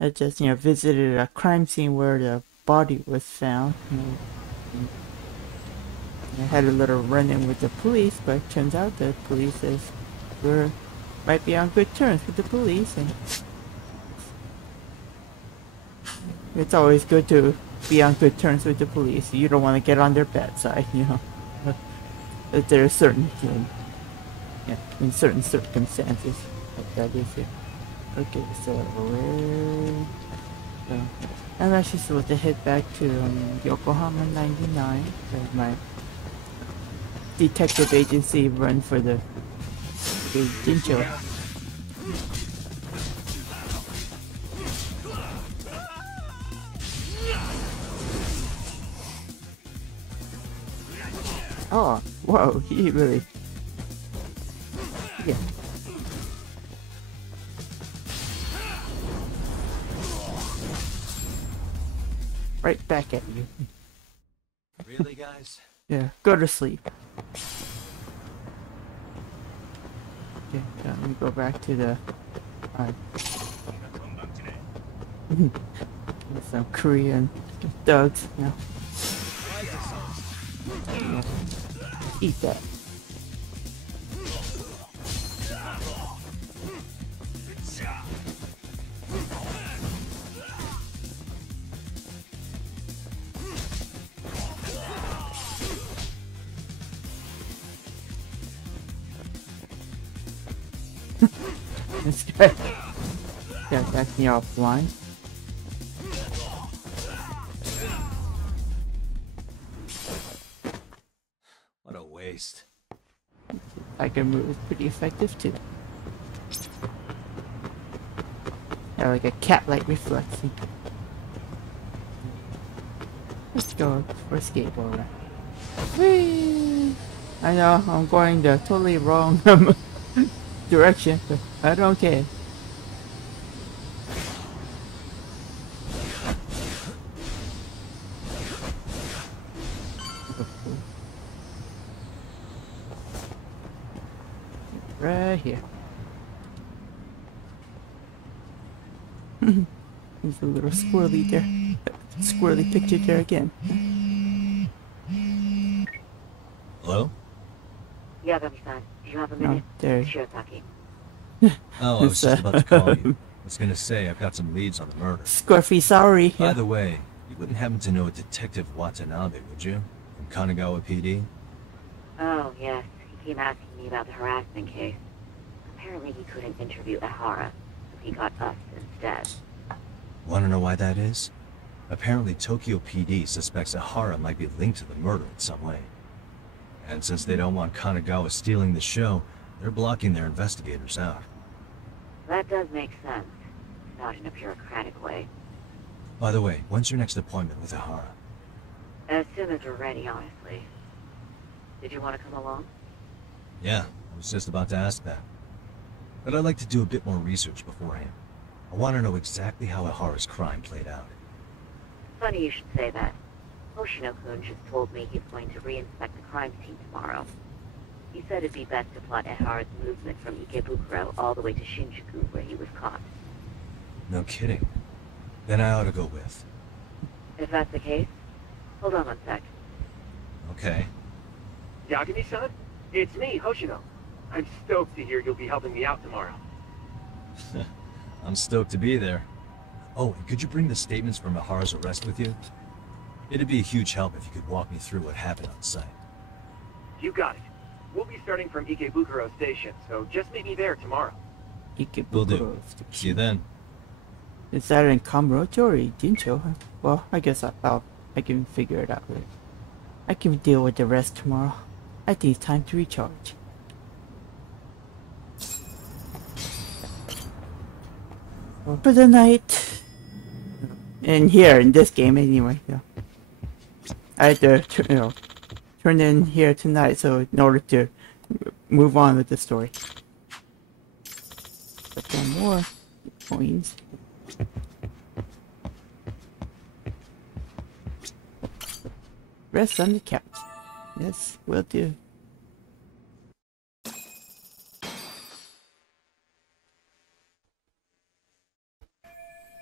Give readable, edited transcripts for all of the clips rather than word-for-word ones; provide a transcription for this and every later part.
I just, visited a crime scene where the body was found. And I had a little run-in with the police, but it turns out the police is we're might be on good terms with the police, and it's always good to be on good terms with the police. You don't want to get on their bad side. But there are certain, in certain circumstances, like that is it. Okay, so I'm actually supposed to head back to Yokohama 99 for my detective agency run for the Jincho. Oh, whoa, he really... Yeah. Right back at you. Really, guys? Yeah, go to sleep. Okay, let me go back to the... some Korean thugs, Yeah. Eat that. This guy back me offline. What a waste. Tiger move is pretty effective too. Yeah, like a cat-like reflex. Let's go for a skateboarder. Whee! I know I'm going the totally wrong direction, but I don't care. Right here. There's a little squirrely there. Squirrely picture there again. Hello? Yagami-san, do you have a minute? Oh, there. Shirataki. Oh, I was just about to call you. I was gonna say, I've got some leads on the murder. Scruffy, sorry. By the way, you wouldn't happen to know a Detective Watanabe, would you? From Kanagawa PD? Oh, yes. He came asking me about the harassment case. Apparently he couldn't interview Ehara, so he got us instead. Wanna know why that is? Apparently Tokyo PD suspects Ehara might be linked to the murder in some way. And since they don't want Kanagawa stealing the show, they're blocking their investigators out. That does make sense. Not in a bureaucratic way. By the way, when's your next appointment with Ehara? As soon as we're ready, honestly. Did you want to come along? Yeah, I was just about to ask that. But I'd like to do a bit more research beforehand. I want to know exactly how Ehara's crime played out. Funny you should say that. Hoshino-kun just told me he's going to re-inspect the crime scene tomorrow. He said it'd be best to plot Ehara's movement from Ikebukuro all the way to Shinjuku where he was caught. No kidding. Then I ought to go with. If that's the case, hold on one sec. Okay. Yagami-san? It's me, Hoshino. I'm stoked to hear you'll be helping me out tomorrow. I'm stoked to be there. Oh, and could you bring the statements from Ehara's arrest with you? It'd be a huge help if you could walk me through what happened on site. You got it. We'll be starting from Ikebukuro Station, so just meet me there tomorrow. Will do. See you then. Is that in Kamurocho or Jincho? Well, I guess I can figure it out later. I can deal with the rest tomorrow. I think it's time to recharge. For the night. And here in this game anyway, I had to turn in here tonight so in order to move on with the story. But one more coins. Rest on the couch. Yes, will do.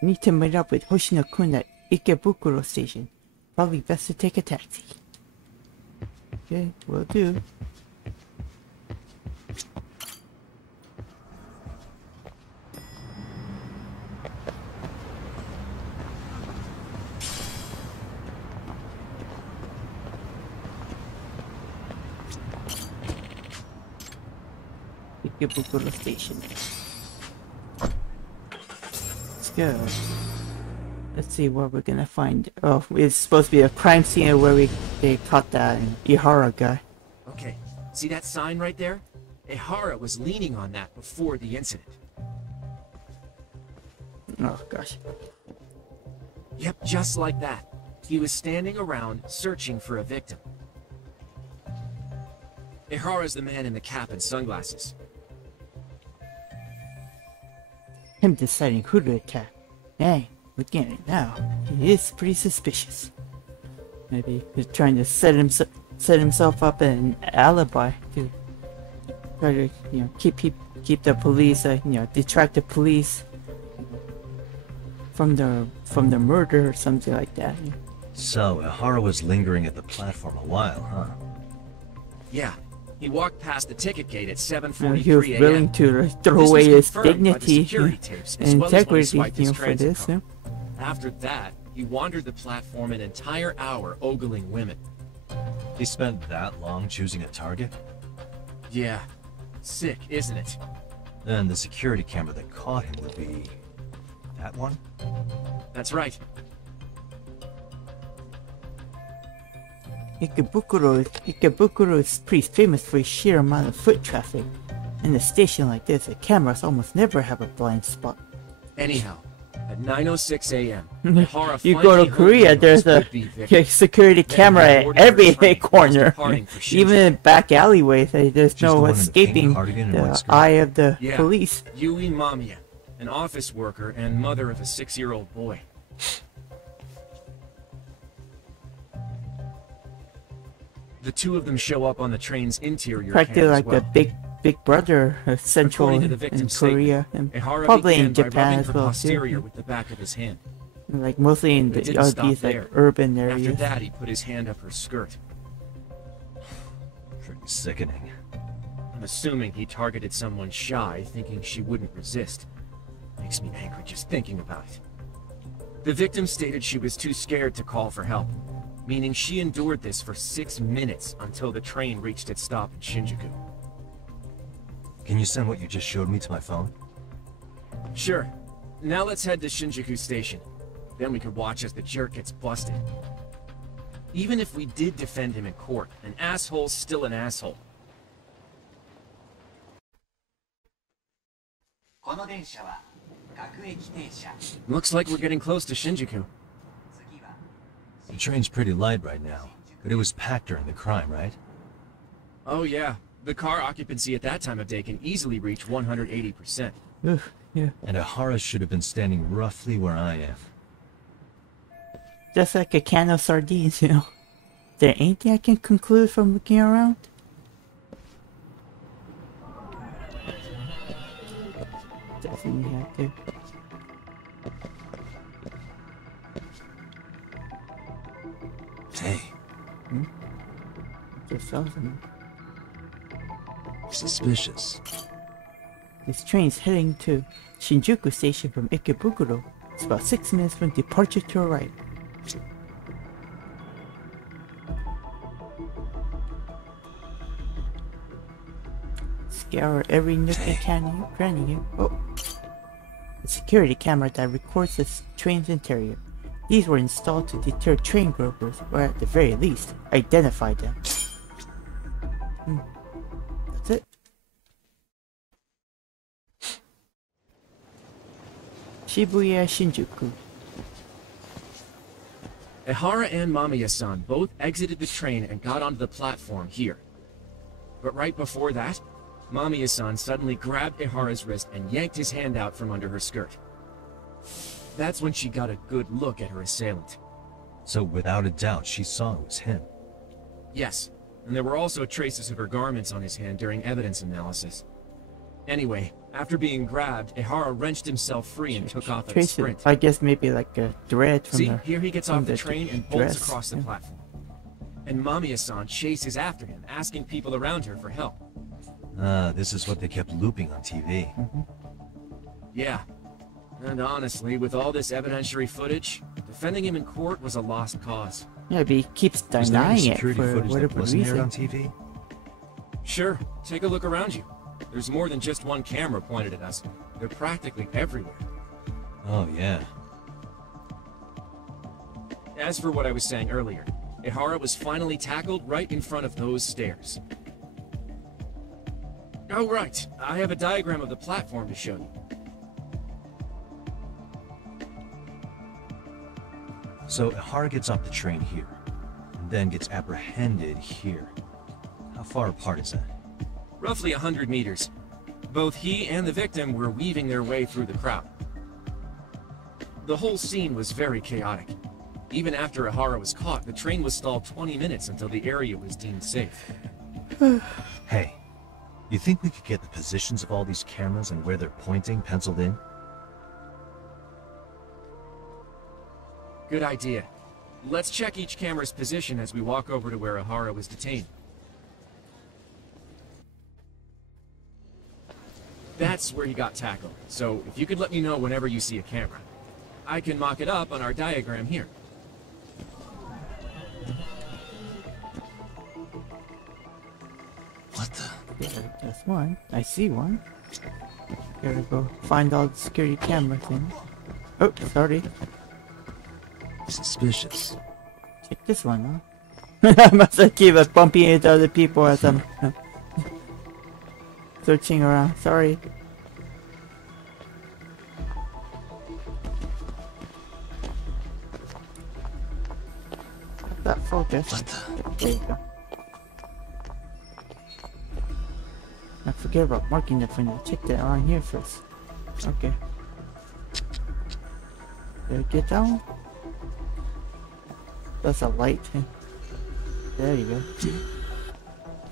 Need to meet up with Hoshino-kun at Ikebukuro Station. Probably best to take a taxi. Okay, will do. Ikebukuro Station. Let's go. Let's see what we're gonna find. Oh, it's supposed to be a crime scene where they caught that Ihara guy. Okay, see that sign right there? Ihara was leaning on that before the incident. Oh gosh. Yep, just like that. He was standing around searching for a victim. Ihara's the man in the cap and sunglasses. Him deciding who to attack. Hey, looking at it now, he is pretty suspicious. Maybe he's trying to set himself up an alibi to try to, you know, keep the police, you know, detract the police from the murder or something like that. So Ihara was lingering at the platform a while, huh? Yeah, he walked past the ticket gate at He 7:43 was willing a.m. to throw This away was his confirmed by the dignity security tapes, as and well as when he integrity, swiped his you know, for transit this. card. After that, he wandered the platform an entire hour ogling women. He spent that long choosing a target? Yeah, sick, isn't it? Then the security camera that caught him would be... that one? That's right. Ikebukuro is pretty famous for its sheer amount of foot traffic. In a station like this, the cameras almost never have a blind spot. Anyhow, at 9:06 a.m., You go to Korea, there's a security camera at every corner. Even in back alleyways, there's no escaping the eye of the police. Yui Mamiya, an office worker and mother of a 6-year-old boy. The two of them show up on the train's interior Practically cam as like well. the big brother of Central According to the in victim's Korea and Ihara probably began in by Japan rubbing as her well posterior too. with the back of his hand. Like mostly in But it the, didn't stop these like there. urban After areas. that, he put his hand up her skirt. Pretty sickening. I'm assuming he targeted someone shy, thinking she wouldn't resist. Makes me angry just thinking about it. The victim stated she was too scared to call for help, meaning she endured this for 6 minutes until the train reached its stop in Shinjuku. Can you send what you just showed me to my phone? Sure. Now let's head to Shinjuku Station. Then we could watch as the jerk gets busted. Even if we did defend him in court, an asshole's still an asshole. Looks like we're getting close to Shinjuku. The train's pretty light right now, but it was packed during the crime, right? Oh yeah, the car occupancy at that time of day can easily reach 180%. Ugh, yeah. And Ihara should have been standing roughly where I am. Just like a can of sardines, you know. There anything I can conclude from looking around? Definitely have to. Hey, Just saw something. suspicious. This train's heading to Shinjuku Station from Ikebukuro. It's about 6 minutes from departure to arrival. Scour every nook and cranny here. Oh! The security camera that records the train's interior. These were installed to deter train gropers, or at the very least, identify them. That's it. Shibuya Shinjuku. Ihara and Mamiya-san both exited the train and got onto the platform here. But right before that, Mamiya-san suddenly grabbed Ihara's wrist and yanked his hand out from under her skirt. That's when she got a good look at her assailant. So without a doubt, she saw it was him. Yes, and there were also traces of her garments on his hand during evidence analysis. Anyway, after being grabbed, Ehara wrenched himself free and took off at a Tracy, sprint. I guess maybe like a thread from See, the here he gets from off the train and bolts dress, across the yeah. platform. And Mamiya-san chases after him, asking people around her for help. Ah, this is what they kept looping on TV. Yeah. And honestly, with all this evidentiary footage, defending him in court was a lost cause. Yeah, but he keeps Was there any denying it security for footage that whatever wasn't aired reason. on TV? Sure, take a look around you. There's more than just one camera pointed at us. They're practically everywhere. Oh, yeah. As for what I was saying earlier, Ehara was finally tackled right in front of those stairs. Oh, right. I have a diagram of the platform to show you. So Ehara gets off the train here, and then gets apprehended here. How far apart is that? Roughly 100 meters. Both he and the victim were weaving their way through the crowd. The whole scene was very chaotic. Even after Ehara was caught, the train was stalled 20 minutes until the area was deemed safe. Hey, you think we could get the positions of all these cameras and where they're pointing penciled in? Good idea. Let's check each camera's position as we walk over to where Ehara was detained. That's where he got tackled, so if you could let me know whenever you see a camera. I can mock it up on our diagram here. What the? Yeah, that's one. I see one. Gotta go find all the security camera things. Oh, sorry. Suspicious. Check this one, huh? I must have keep bumping into other people as I'm searching around. Sorry. That focus. What the? There you go. I forget about marking the window. Check that on here first. Okay. Did I get that one? That's a light. There you go.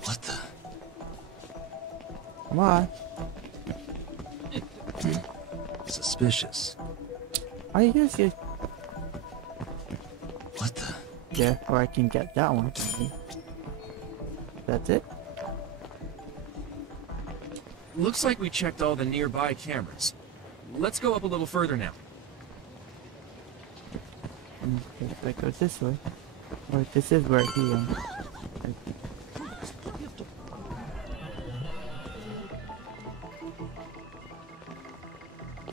What the? Come on. Suspicious. I guess you. What the? Yeah, or I can get that one. That's it. Looks like we checked all the nearby cameras. Let's go up a little further now. Okay, if I go this way. Or this is where he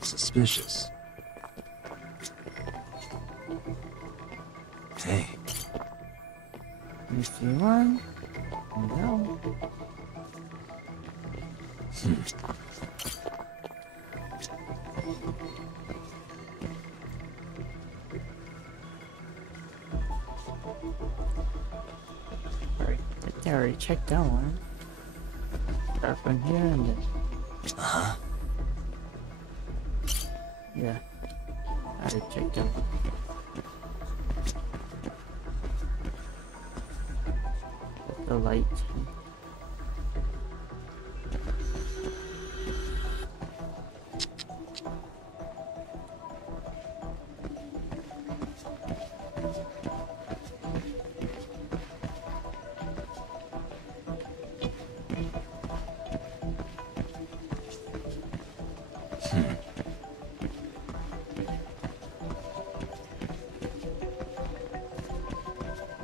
Suspicious. Hey, Let me see one. No. Alright, I already checked that one. Start from here and then. Yeah. I already checked that one. That's the light.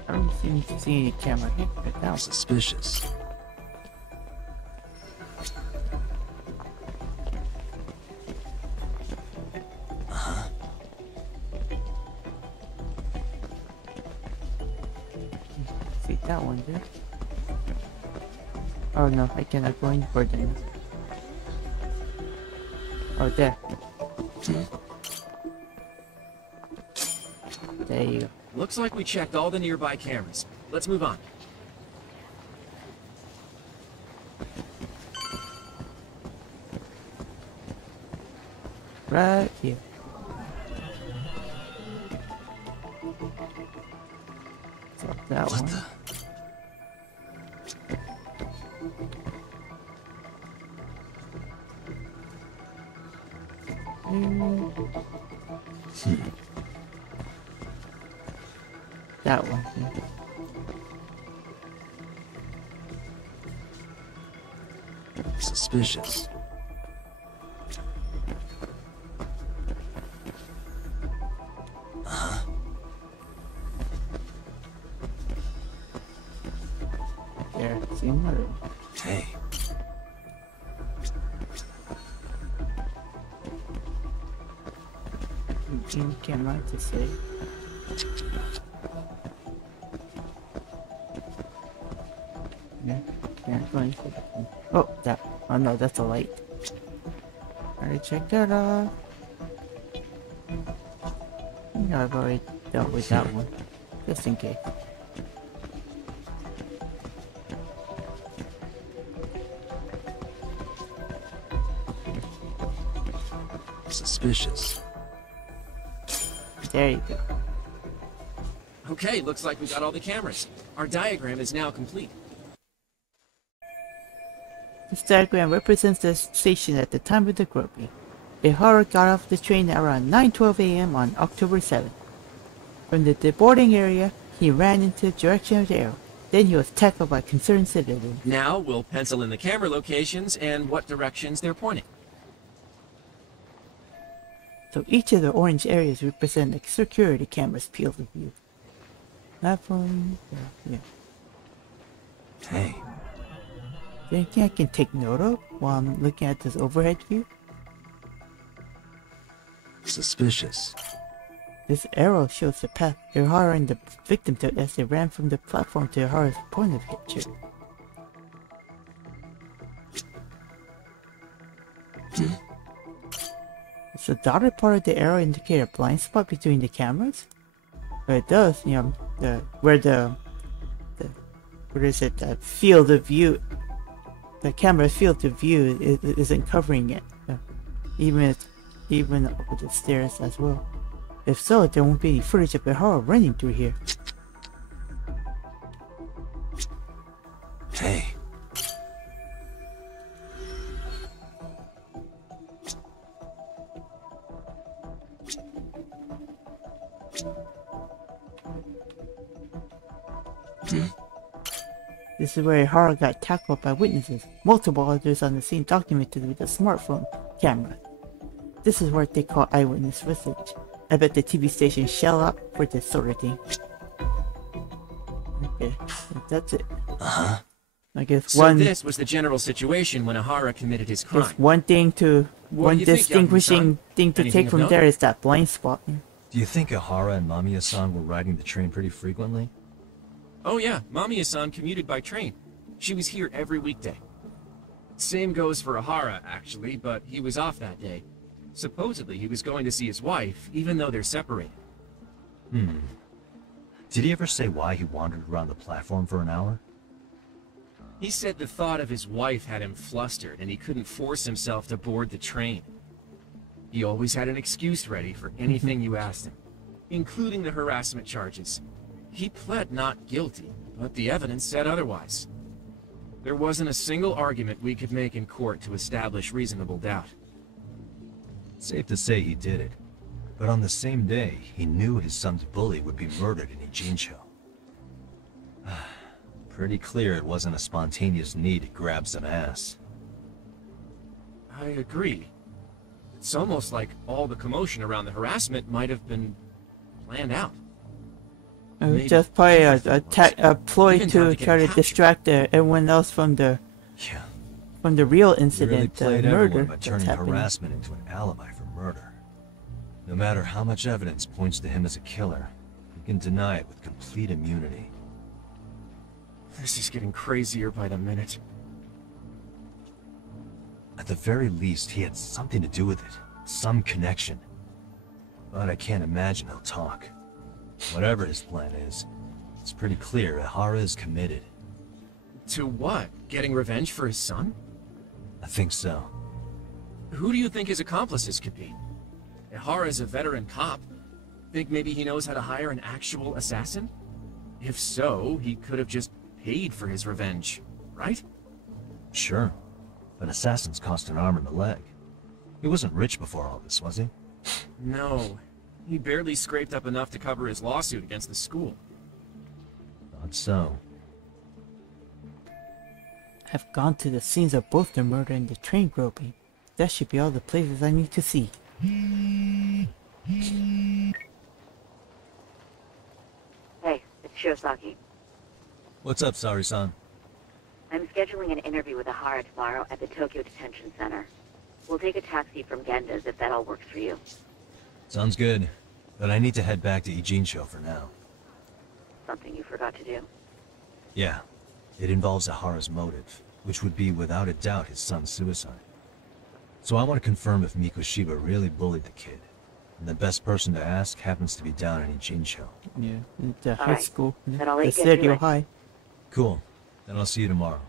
I don't seem to see any camera here right now. suspicious. See that one there? Oh no, I cannot go any further now. Oh, there. There you go. Looks like we checked all the nearby cameras. Let's move on. Right here. So that What one. the? That one. Suspicious. There, seen her. Hey. Camera to say. Yeah, can't go into the. Oh, that. Oh no, that's a light. Alright, check that out. Yeah, I've already dealt with that one, just in case. Suspicious. There you go. Okay, looks like we got all the cameras. Our diagram is now complete. This diagram represents the station at the time of the groping. Ihara got off the train around 9:12 a.m. on October 7th. From the deboarding area, he ran into the direction of the arrow. Then he was tackled by concerned citizens. Now we'll pencil in the camera locations and what directions they're pointing. So each of the orange areas represent the security camera's field of view. That one, yeah. Hey. Anything I can take note of while I'm looking at this overhead view? Suspicious. This arrow shows the path Ihara and the victim took as they ran from the platform to Ihara's point of picture. Does the dotted part of the arrow indicate a blind spot between the cameras? But it does, you know, the field of view, the camera's field of view isn't covering it, even over the stairs as well. If so, there won't be any footage of Ihara running through here. Hey. This is where Ihara got tackled by witnesses. Multiple others on the scene documented with a smartphone camera. This is what they call eyewitness footage. I bet the TV station shell out for this sort of thing. Okay, that's it. I guess So this was the general situation when Ihara committed his crime. One thing to What do you think, distinguishing thing to Anything take of from note? there is that blind spot. Do you think Ihara and Mamiya-san were riding the train pretty frequently? Oh yeah, Mamiya-san commuted by train. She was here every weekday. Same goes for Ihara, actually, but he was off that day. Supposedly, he was going to see his wife, even though they're separated. Did he ever say why he wandered around the platform for an hour? He said the thought of his wife had him flustered, and he couldn't force himself to board the train. He always had an excuse ready for anything you asked him, including the harassment charges. He pled not guilty, but the evidence said otherwise. There wasn't a single argument we could make in court to establish reasonable doubt. Safe to say he did it. But on the same day, he knew his son's bully would be murdered in Ijincho. Pretty clear it wasn't a spontaneous need to grab some ass. I agree. It's almost like all the commotion around the harassment might have been planned out. It was Maybe. just probably a ploy Even down to to get try to captured. distract everyone else from the Yeah, real he really incident, played murder everyone by that's turning happening. harassment into an alibi for murder. No matter how much evidence points to him as a killer, he can deny it with complete immunity. This is getting crazier by the minute. At the very least, he had something to do with it. Some connection. But I can't imagine he'll talk. Whatever his plan is, it's pretty clear Ihara is committed. To what? Getting revenge for his son? I think so. Who do you think his accomplices could be? Ihara's a veteran cop. Think maybe he knows how to hire an actual assassin? If so, he could have just paid for his revenge, right? Sure. But assassins cost an arm and a leg. He wasn't rich before all this, was he? No. He barely scraped up enough to cover his lawsuit against the school. Thought so. I've gone to the scenes of both the murder and the train groping. That should be all the places I need to see. Hey, it's Shirosaki. What's up, Sari-san? I'm scheduling an interview with Ahara tomorrow at the Tokyo Detention Center. We'll take a taxi from Genda's if that all works for you. Sounds good, but I need to head back to Ijincho for now. Something you forgot to do. Yeah, it involves Ahara's motive, which would be without a doubt his son's suicide. So I want to confirm if Mikoshiba really bullied the kid. And the best person to ask happens to be down in Ijincho. Yeah, the high Alright, school. then I'll The let you get to Serio it. High. Cool. Then I'll see you tomorrow.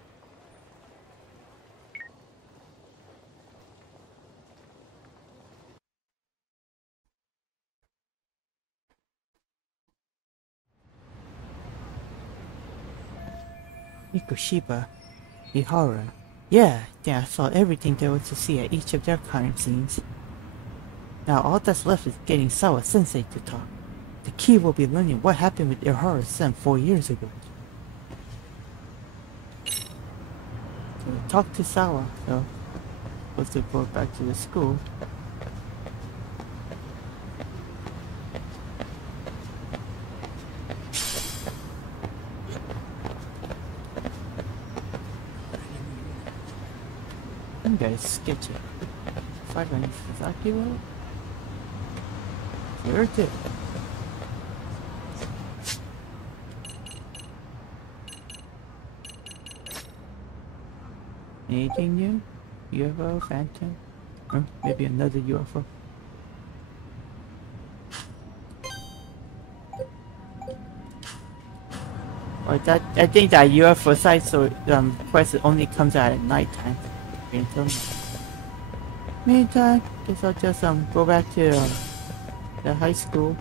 Mikoshiba, Ihara. Yeah, I saw everything there was to see at each of their crime scenes. Now all that's left is getting Sawa-sensei to talk. The key will be learning what happened with Ihara's son 4 years ago. So talk to Sawa, so supposed to go back to the school. You guys sketch it. 5 on Sasaki Road? Where to? Anything new? UFO, Phantom? Or maybe another UFO? Or that, I think that UFO site so quest only comes out at nighttime. You can tell me. Meantime, guess I'll just go back to the high school.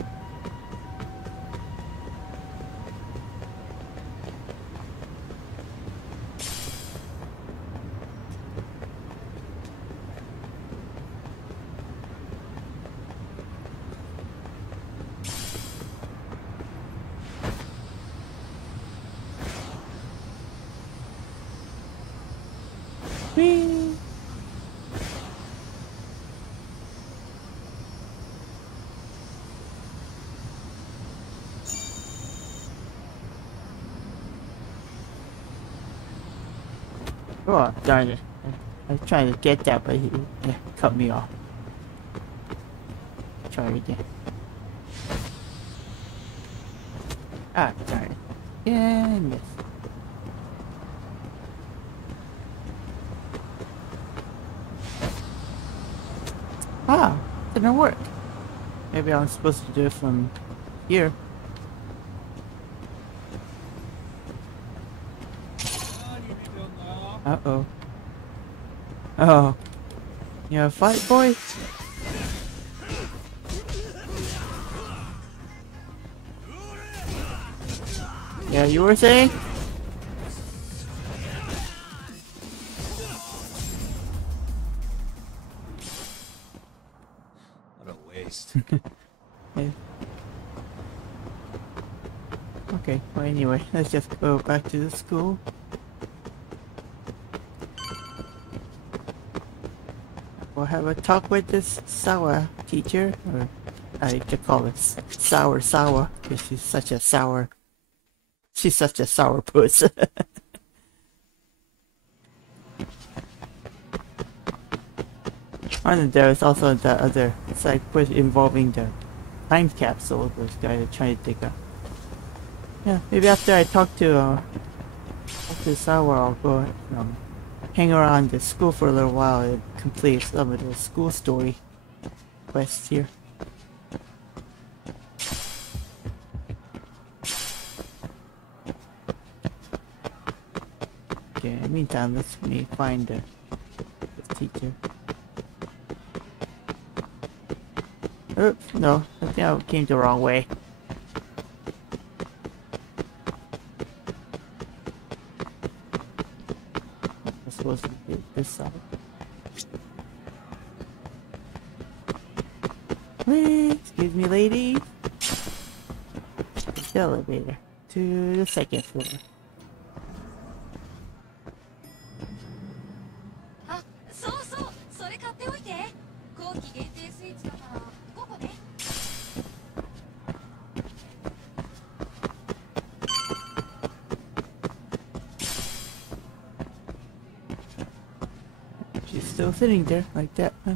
Whee! Oh, darn it. I was trying to get that, but he cut me off. Try it again. Ah, darn it. Yeah, I missed. Ah, didn't work. Maybe I'm supposed to do it from here. Uh-oh. Oh. You have a fight, boy? Yeah, you were saying? What a waste. Yeah. Okay, well anyway, let's just go back to the school. We'll have a talk with this Sawa teacher, or I like to call it Sour Sawa, because she's such a sour puss. And there was also the other side quest involving the time capsule. Those guys are trying to dig up. Yeah, maybe after I talk to Sawa, I'll go hang around the school for a little while and complete some of the school story quests here. Okay, in the meantime, let's me find the teacher. Oops, no, I think I came the wrong way. I'm supposed to be this side. Please, excuse me, lady. The elevator to the second floor. あ、そうそう、それ買っておいて。後期限定スイーツだから5個ね。She's still sitting there like that, huh?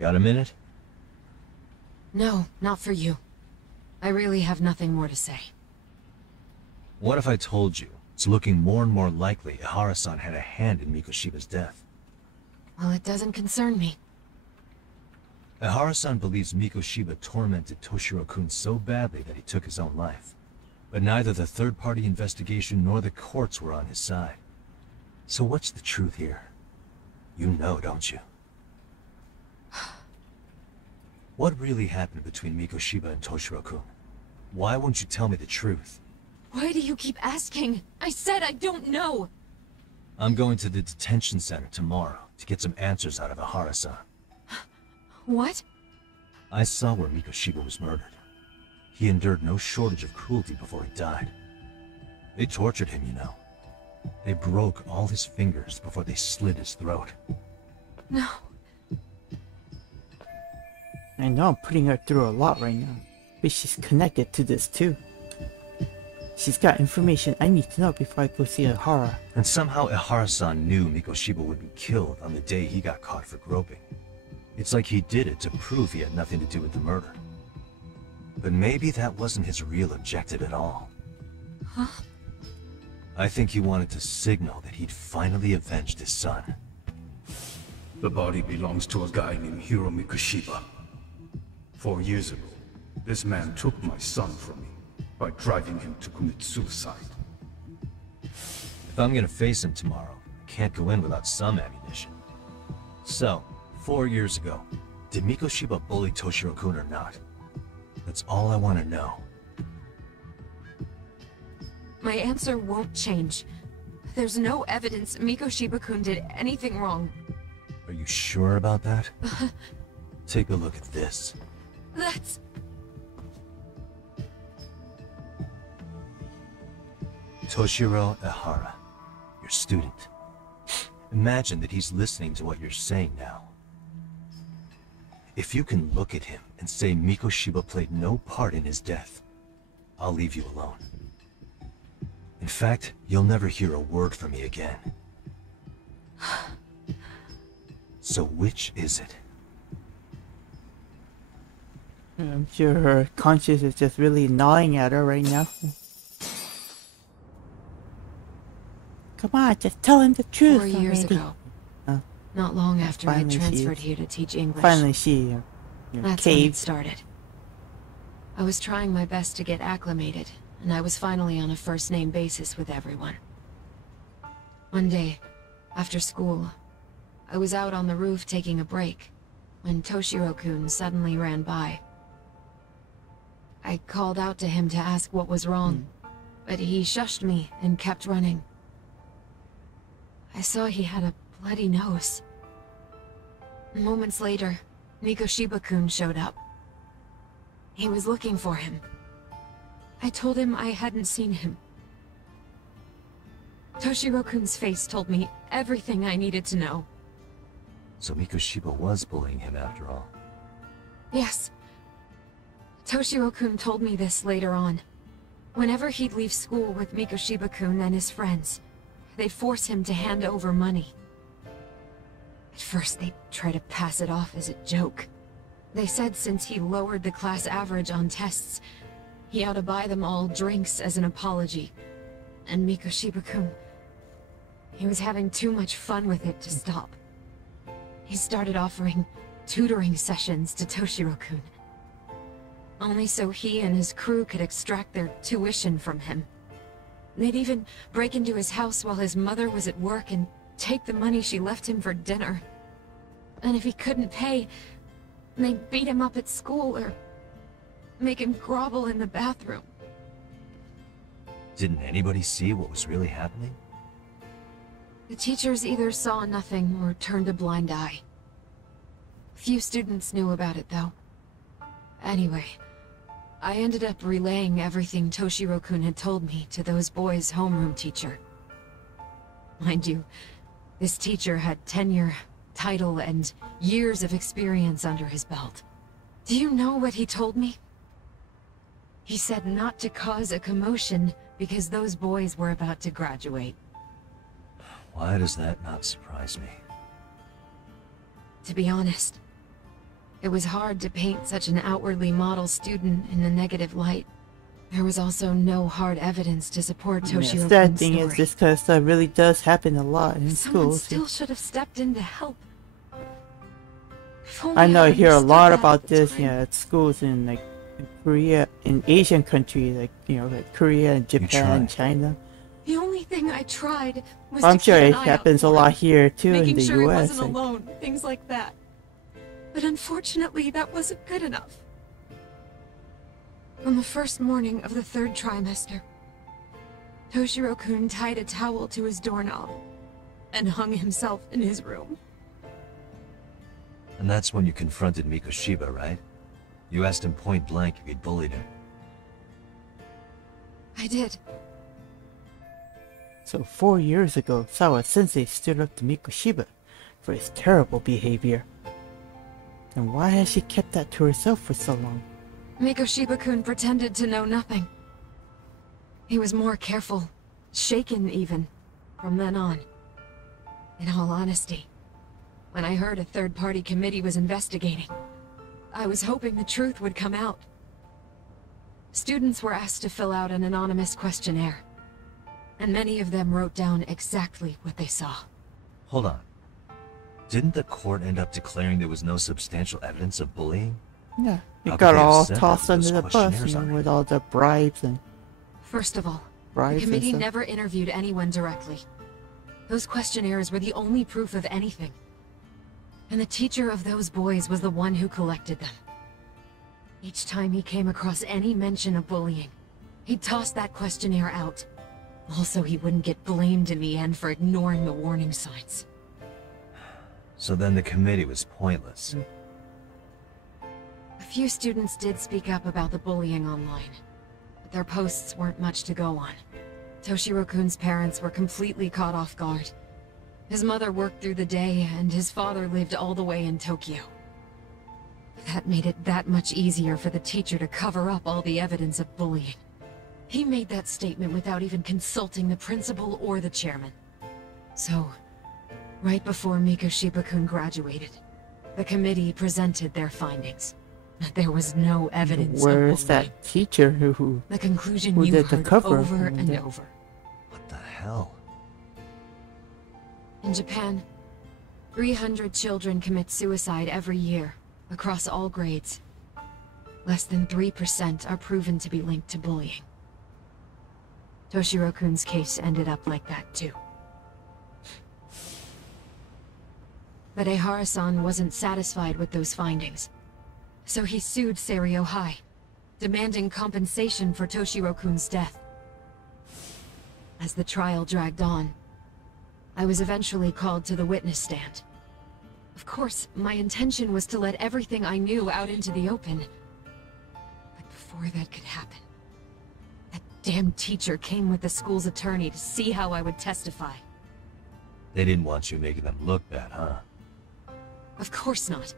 Got a minute? No, not for you. I really have nothing more to say. What if I told you it's looking more and more likely Ihara-san had a hand in Mikoshiba's death? Well, it doesn't concern me. Ihara-san believes Mikoshiba tormented Toshiro-kun so badly that he took his own life. But neither the third-party investigation nor the courts were on his side. So what's the truth here? You know, don't you? What really happened between Mikoshiba and Toshiro-kun? Why won't you tell me the truth? Why do you keep asking? I said I don't know! I'm going to the detention center tomorrow to get some answers out of Ihara-san. What? I saw where Mikoshiba was murdered. He endured no shortage of cruelty before he died. They tortured him, you know. They broke all his fingers before they slit his throat. No. I know I'm putting her through a lot right now, but she's connected to this too. She's got information I need to know before I go see Ihara. And somehow Ihara-san knew Mikoshiba would be killed on the day he got caught for groping. It's like he did it to prove he had nothing to do with the murder. But maybe that wasn't his real objective at all. Huh? I think he wanted to signal that he'd finally avenged his son. The body belongs to a guy named Hiro Mikoshiba. 4 years ago, this man took my son from me by driving him to commit suicide. If I'm gonna face him tomorrow, I can't go in without some ammunition. So, 4 years ago, did Mikoshiba bully Toshiro-kun or not? That's all I want to know. My answer won't change. There's no evidence Mikoshiba-kun did anything wrong. Are you sure about that? Take a look at this. That's... Toshiro Ihara, your student. Imagine that he's listening to what you're saying now. If you can look at him and say Mikoshiba played no part in his death, I'll leave you alone. In fact, you'll never hear a word from me again. So which is it? I'm sure her conscience is just really gnawing at her right now. Come on, just tell him the truth 4 years already. ago. Oh. Not long after I Finally she transferred is. here to teach English. Finally she That's when it caved. started. I was trying my best to get acclimated, and I was finally on a first-name basis with everyone. One day, after school, I was out on the roof taking a break, when Toshiro-kun suddenly ran by. I called out to him to ask what was wrong, but he shushed me and kept running. I saw he had a bloody nose. Moments later, Mikoshiba-kun showed up. He was looking for him. I told him I hadn't seen him. Toshiro-kun's face told me everything I needed to know. So Mikoshiba was bullying him after all. Yes. Toshiro-kun told me this later on. Whenever he'd leave school with Mikoshiba-kun and his friends, they'd force him to hand over money. At first, they'd try to pass it off as a joke. They said since he lowered the class average on tests, he ought to buy them all drinks as an apology. And Mikoshiba-kun, he was having too much fun with it to stop. He started offering tutoring sessions to Toshiro-kun. Only so he and his crew could extract their tuition from him. They'd even break into his house while his mother was at work and take the money she left him for dinner. And if he couldn't pay, they'd beat him up at school or make him grovel in the bathroom. Didn't anybody see what was really happening? The teachers either saw nothing or turned a blind eye. Few students knew about it, though. Anyway, I ended up relaying everything Toshiro-kun had told me to those boys' homeroom teacher. Mind you, this teacher had tenure, title, and years of experience under his belt. Do you know what he told me? He said not to cause a commotion because those boys were about to graduate. Why does that not surprise me? To be honest, it was hard to paint such an outwardly model student in a negative light. There was also no hard evidence to support Toshiro-kun's The sad thing story. is this kind of stuff really does happen a lot in Someone schools. still should have stepped in to help. If only I know I hear a understood lot that about at the this, time. yeah, at schools in like in Korea, in Asian countries, like like Korea and Japan and tried. China. The only thing I tried was I'm to sure keep it an eye out happens a for lot him, here too in making the sure he U.S. wasn't like- alone, things like that. But unfortunately, that wasn't good enough. On the first morning of the 3rd trimester, Toshiro-kun tied a towel to his doorknob and hung himself in his room. And that's when you confronted Mikoshiba, right? You asked him point blank if he'd bullied him. I did. So 4 years ago, Sawa-sensei stood up to Mikoshiba for his terrible behavior. And why has she kept that to herself for so long? Mikoshiba-kun pretended to know nothing. He was more careful, shaken even, from then on. In all honesty, when I heard a third-party committee was investigating, I was hoping the truth would come out. Students were asked to fill out an anonymous questionnaire, and many of them wrote down exactly what they saw. Hold on. Didn't the court end up declaring there was no substantial evidence of bullying? Yeah, How it could got they have all said that tossed with under those the bus, questionnaires with already? all the bribes and First of all, the bribes and committee stuff. never interviewed anyone directly. Those questionnaires were the only proof of anything. And the teacher of those boys was the one who collected them. Each time he came across any mention of bullying, he'd toss that questionnaire out. Also, he wouldn't get blamed in the end for ignoring the warning signs. So then the committee was pointless. A few students did speak up about the bullying online, but their posts weren't much to go on. Toshiro-kun's parents were completely caught off guard. His mother worked through the day, and his father lived all the way in Tokyo. That made it that much easier for the teacher to cover up all the evidence of bullying. He made that statement without even consulting the principal or the chairman. So, right before Mikoshiba-kun graduated, the committee presented their findings. That there was no evidence Where's of bullying. that teacher who The conclusion who you did the heard cover over of and that? over. What the hell? In Japan, 300 children commit suicide every year, across all grades. Less than 3% are proven to be linked to bullying. Toshiro-kun's case ended up like that too. But Ehara-san wasn't satisfied with those findings. So he sued Seiryo High, demanding compensation for Toshiro-kun's death. As the trial dragged on, I was eventually called to the witness stand. Of course, my intention was to let everything I knew out into the open. But before that could happen, that damn teacher came with the school's attorney to see how I would testify. They didn't want you making them look bad, huh? Of course not.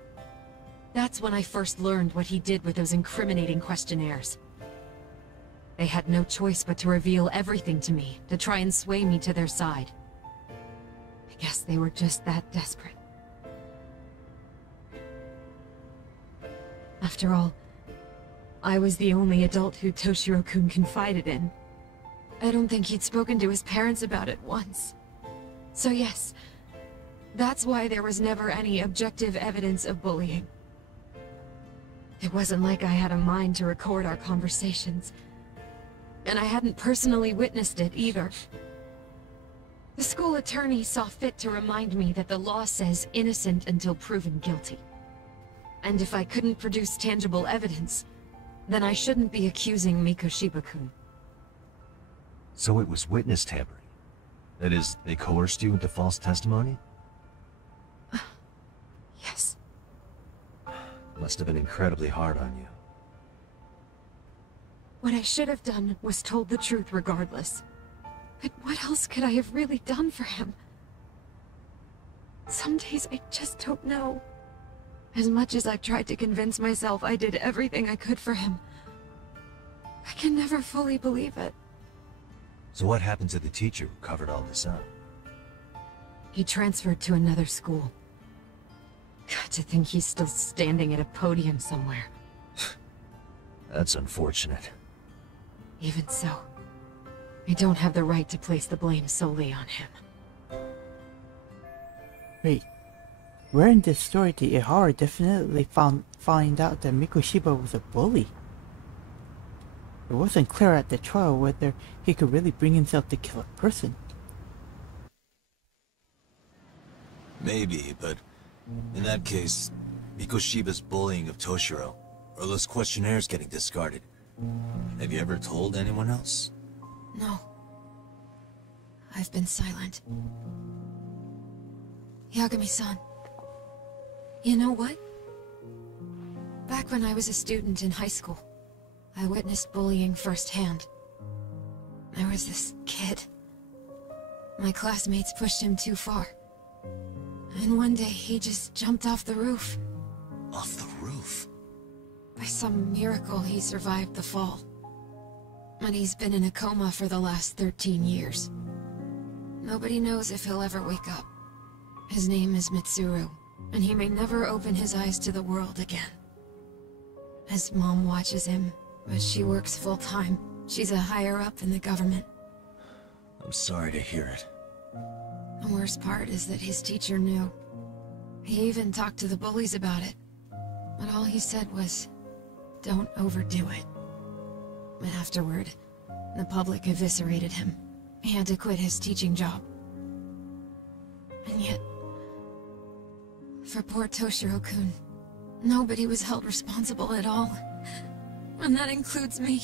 That's when I first learned what he did with those incriminating questionnaires. They had no choice but to reveal everything to me, to try and sway me to their side. I guess they were just that desperate. After all, I was the only adult who Toshiro-kun confided in. I don't think he'd spoken to his parents about it once. So yes, that's why there was never any objective evidence of bullying. It wasn't like I had a mind to record our conversations, and I hadn't personally witnessed it either. The school attorney saw fit to remind me that the law says innocent until proven guilty. And if I couldn't produce tangible evidence, then I shouldn't be accusing Mikoshiba-kun. So it was witness tampering. That is, they coerced you into false testimony? Yes. Must have been incredibly hard on you. What I should have done was told the truth regardless. But what else could I have really done for him? Some days I just don't know. As much as I've tried to convince myself I did everything I could for him, I can never fully believe it. So what happened to the teacher who covered all this up? He transferred to another school. God, to think he's still standing at a podium somewhere. That's unfortunate. Even so, I don't have the right to place the blame solely on him. Wait, where in this story did Ihara definitely find out that Mikoshiba was a bully? It wasn't clear at the trial whether he could really bring himself to kill a person. Maybe, but in that case, Mikoshiba's bullying of Toshiro, or those questionnaires getting discarded. Have you ever told anyone else? No. I've been silent. Yagami-san. You know what? Back when I was a student in high school, I witnessed bullying firsthand. There was this kid. My classmates pushed him too far. And one day he just jumped off the roof. Off the roof? By some miracle he survived the fall. But he's been in a coma for the last 13 years. Nobody knows if he'll ever wake up. His name is Mitsuru, and he may never open his eyes to the world again. His mom watches him, but she works full-time. She's a higher-up in the government. I'm sorry to hear it. The worst part is that his teacher knew. He even talked to the bullies about it. But all he said was, don't overdo it. But afterward, the public eviscerated him. He had to quit his teaching job. And yet, for poor Toshiro-kun, nobody was held responsible at all. And that includes me.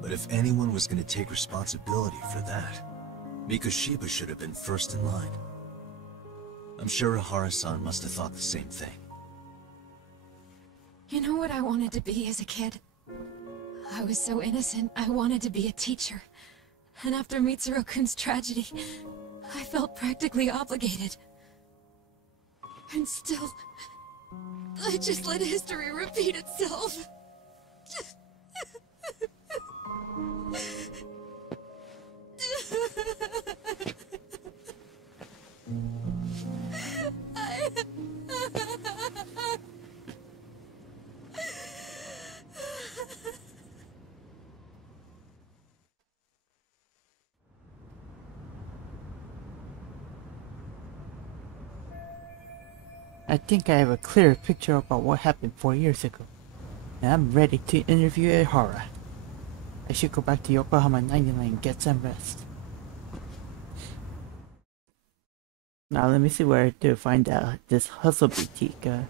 But if anyone was going to take responsibility for that, Mikoshiba should have been first in line. I'm sure Ihara-san must have thought the same thing. You know what I wanted to be as a kid? I was so innocent, I wanted to be a teacher. And after Mitsuru-kun's tragedy, I felt practically obligated. And still, I just let history repeat itself. I think I have a clearer picture about what happened 4 years ago, and I'm ready to interview Ihara. I should go back to Yokohama 99 and get some rest. Now let me see where to find out this hustle boutique. Is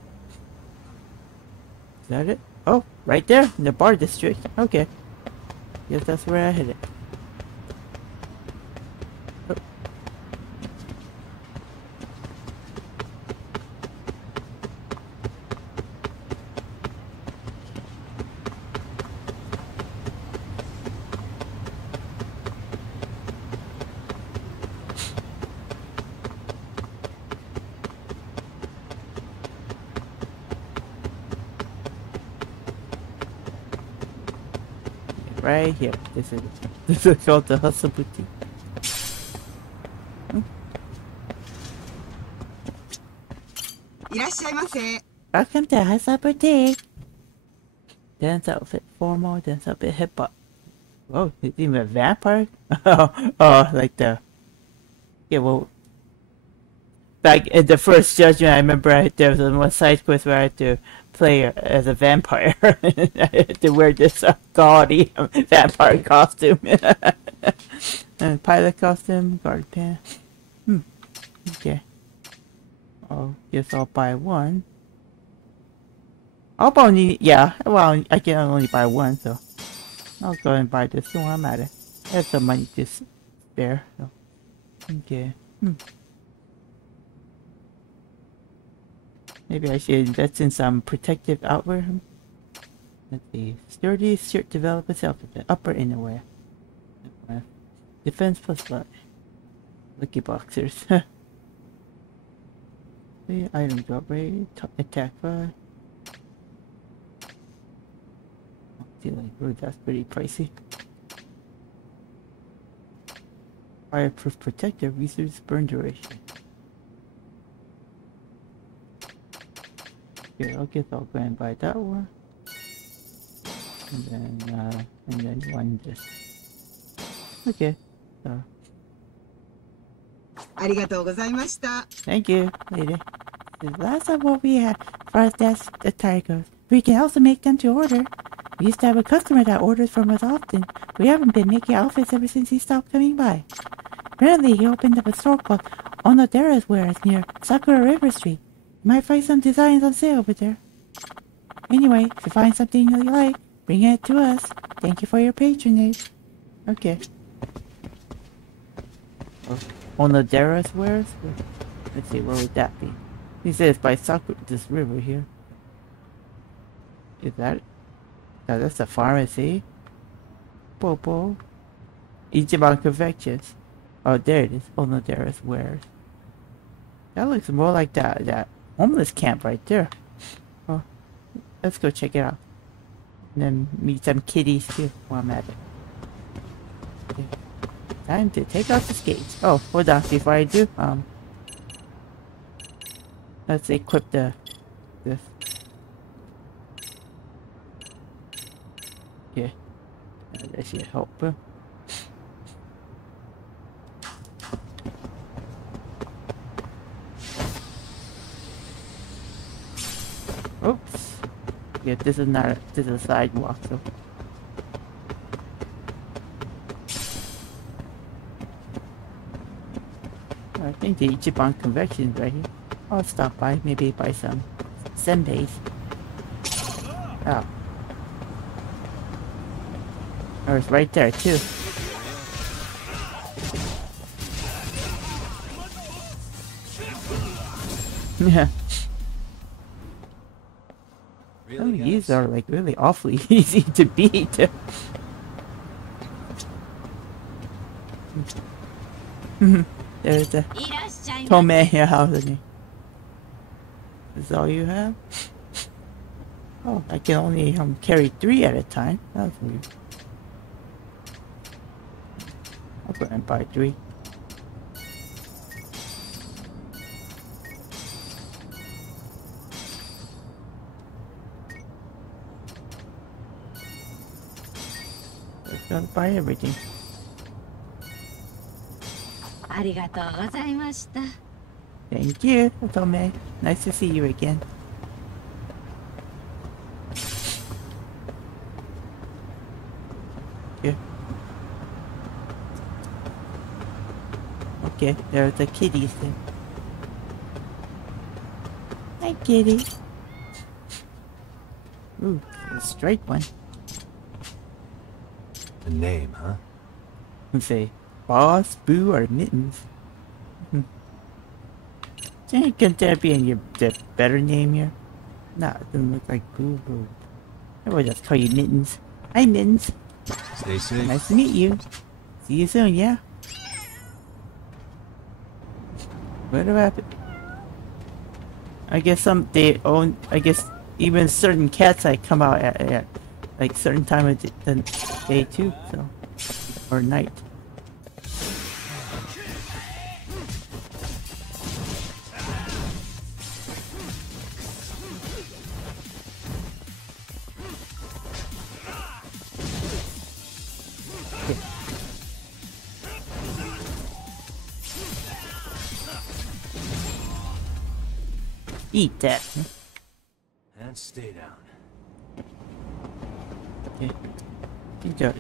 that it? Oh, right there in the bar district. Okay, guess that's where I hit it. Oh. Right here. This is called the Hustle Boutique. Welcome to Hustle Boutique. Dance outfit, formal, dance outfit, hip hop. Whoa, it's even a vampire? Oh, like the... Yeah, well... Back in the first Judgment, I remember there was one side quest where I had to play as a vampire. I had to wear this gaudy vampire costume. And pilot costume, guard pants. Okay. Oh, guess I'll buy one. I'll only, yeah, well, I can only buy one, so I'll go and buy this one. I'm at it. I have some money to spare. So. Okay. Maybe I should invest in some protective outerwear. Let's see. Sturdy shirt develop itself with the upper innerwear. Defense plus what? Lucky boxers. The item drop rate, attack 5. Like, that's pretty pricey. Fireproof protector, reduces burn duration. Okay, I guess I'll go and buy that one. And then one this. Okay, so. Thank you, lady. That's not what we had for that's the Tigers. We can also make them to order. We used to have a customer that orders from us often. We haven't been making outfits ever since he stopped coming by. Apparently, he opened up a store called Onodera's Wares near Sakura River Street. You might find some designs on sale over there. Anyway, if you find something you like, bring it to us. Thank you for your patronage. Okay. Onodera's Wares? Let's see, where would that be? He says by Sakura, this river here. Is that? Oh, that's a pharmacy. Popo. Ichiban Confections. Oh, there it is. Onodera's Wares. That looks more like that homeless camp right there. Oh, let's go check it out. And then meet some kiddies too while I'm at it. Okay. Time to take off the skates. Oh, hold on. Before I do, let's equip this. Yeah, that should help. Oops. Yeah, this is not this is a sidewalk, so. I think the Ichiban Convection is right here. I'll stop by, maybe buy some senbeis. Oh. Oh, it's right there too. Yeah. Some of these are like really awfully easy to beat. There's a Tomei house. Is all you have? Oh, I can only carry 3 at a time. That's weird. I'll go and buy 3. Let's go buy everything. Thank you, Otome. Nice to see you again. Yeah. Okay, there's the kitties there. Hi, kitty. Ooh, a straight one. The name, huh? Let's say Boss, Boo, or Mittens. Couldn't that be in the better name here? Nah, it doesn't look like Boo Boo. I will just call you Mittens. Hi, Mittens. Stay safe. Nice to meet you. See you soon, yeah? What happened? I guess I guess even certain cats like come out at like certain time of the day too, so or night. Eat that. And stay down. Okay.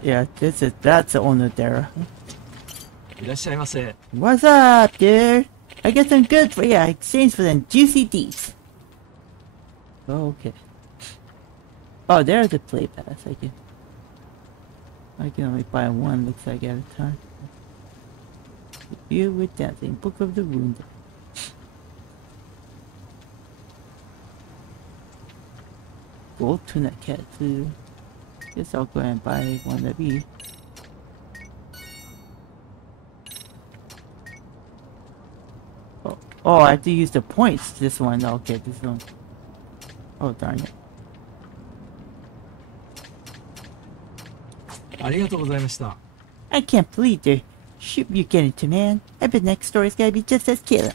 Yeah, that's the Onodera. いらっしゃいませ。 What's up, dude? I got some good for you. Exchange for them juicy deets. Okay. Oh, there's a play pass. I can. I can only buy one, looks like, at a time. View with Dancing, Book of the Wounded. Gold tuna cat too. Guess I'll go and buy one of these. Oh, I have to use the points. This one, okay, this one. Oh, darn it. ありがとうございました。 I can't believe the ship you're getting to, man. I bet next story's gotta be just as killer.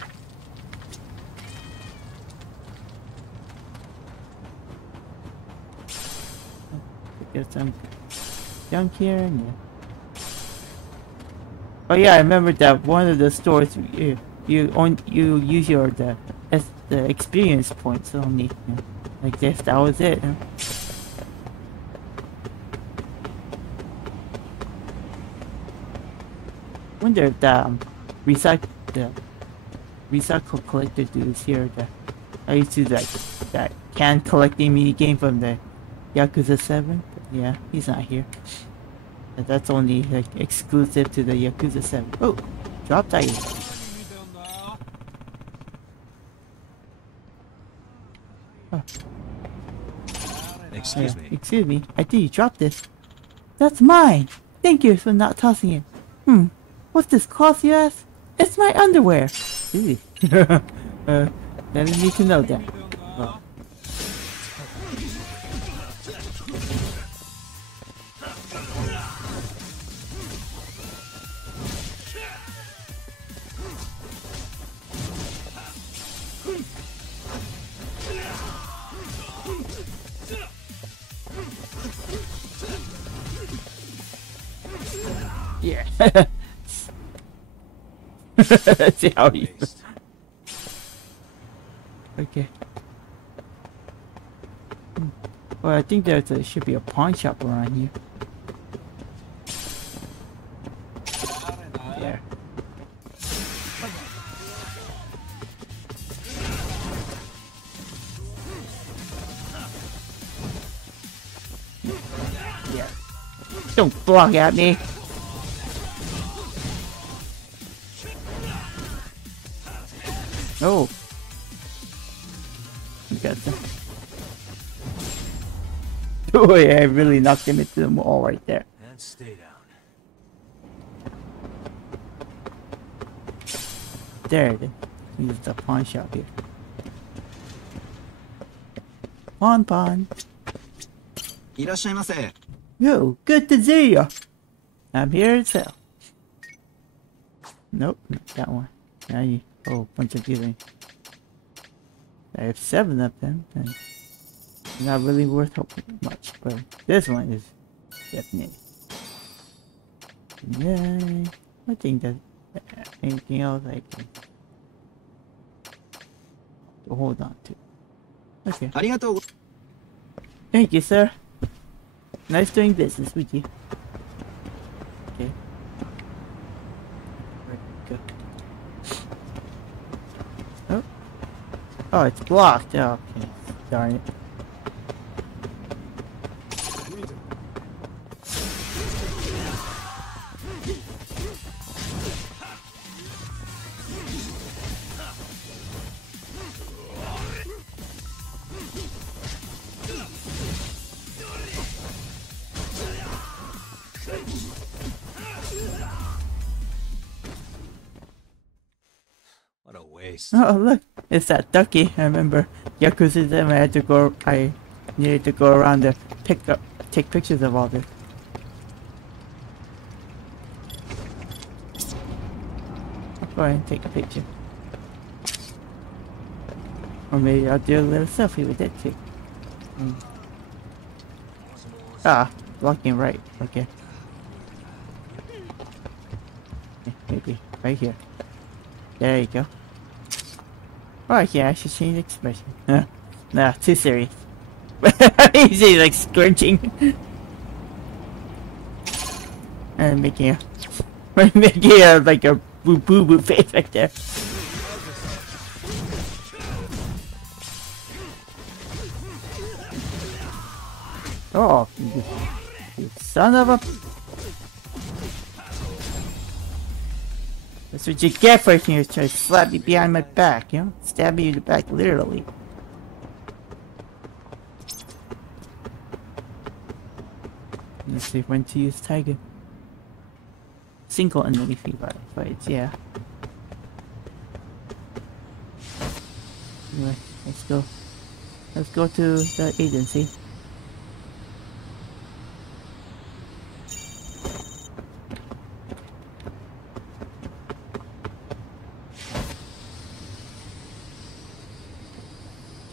Get some junk here and there. Oh yeah, I remember that one of the stores you use your the experience points only. You know, like this, that was it. You know? Wonder if the recycle collector dude is here. I used to do that can collecting mini game from the Yakuza 7. But yeah, he's not here. But that's only like exclusive to the Yakuza 7. Oh, drop tire. Oh. Excuse me. Excuse me. I think you dropped this. That's mine. Thank you for not tossing it. What's this cloth, you ask? It's my underwear. Didn't need to know that. Oh. Yeah. See how you. Okay. Well, I think should be a pawn shop around here. Yeah. Yeah. Don't block at me. Oh. You got them. Oh yeah, I really knocked him into the wall right there. And stay down. There it is. Use the pawn shop here. Pawn. いらっしゃいませ。 Yo, good to see you. I'm here to sell. Nope, not that one. Now you. Oh, bunch of dealing. I have 7 of them, and not really worth much, but this one is definitely. Yeah, I think that anything else I can hold on to. Okay. ありがとう。 Thank you, sir. Nice doing business with you. Okay. Where'd it go? Oh. Oh, it's blocked. Oh, okay. Darn it. What a waste. Oh, look. It's that ducky. I remember Yakuza 7. I needed to go around to take pictures of all this. I'll go ahead and take a picture. Or maybe I'll do a little selfie with that chick. Ah, blocking right. Okay. Maybe right here. There you go. Oh, yeah, I should change the expression. Nah, too serious. He's like squinching. And making like a boo boo face right there. Oh, you son of a... That's what you get for trying to slap me behind my back, you know? Stab me in the back, literally. Let's see when to use Tiger. Single enemy fights, yeah. Anyway, let's go. Let's go to the agency.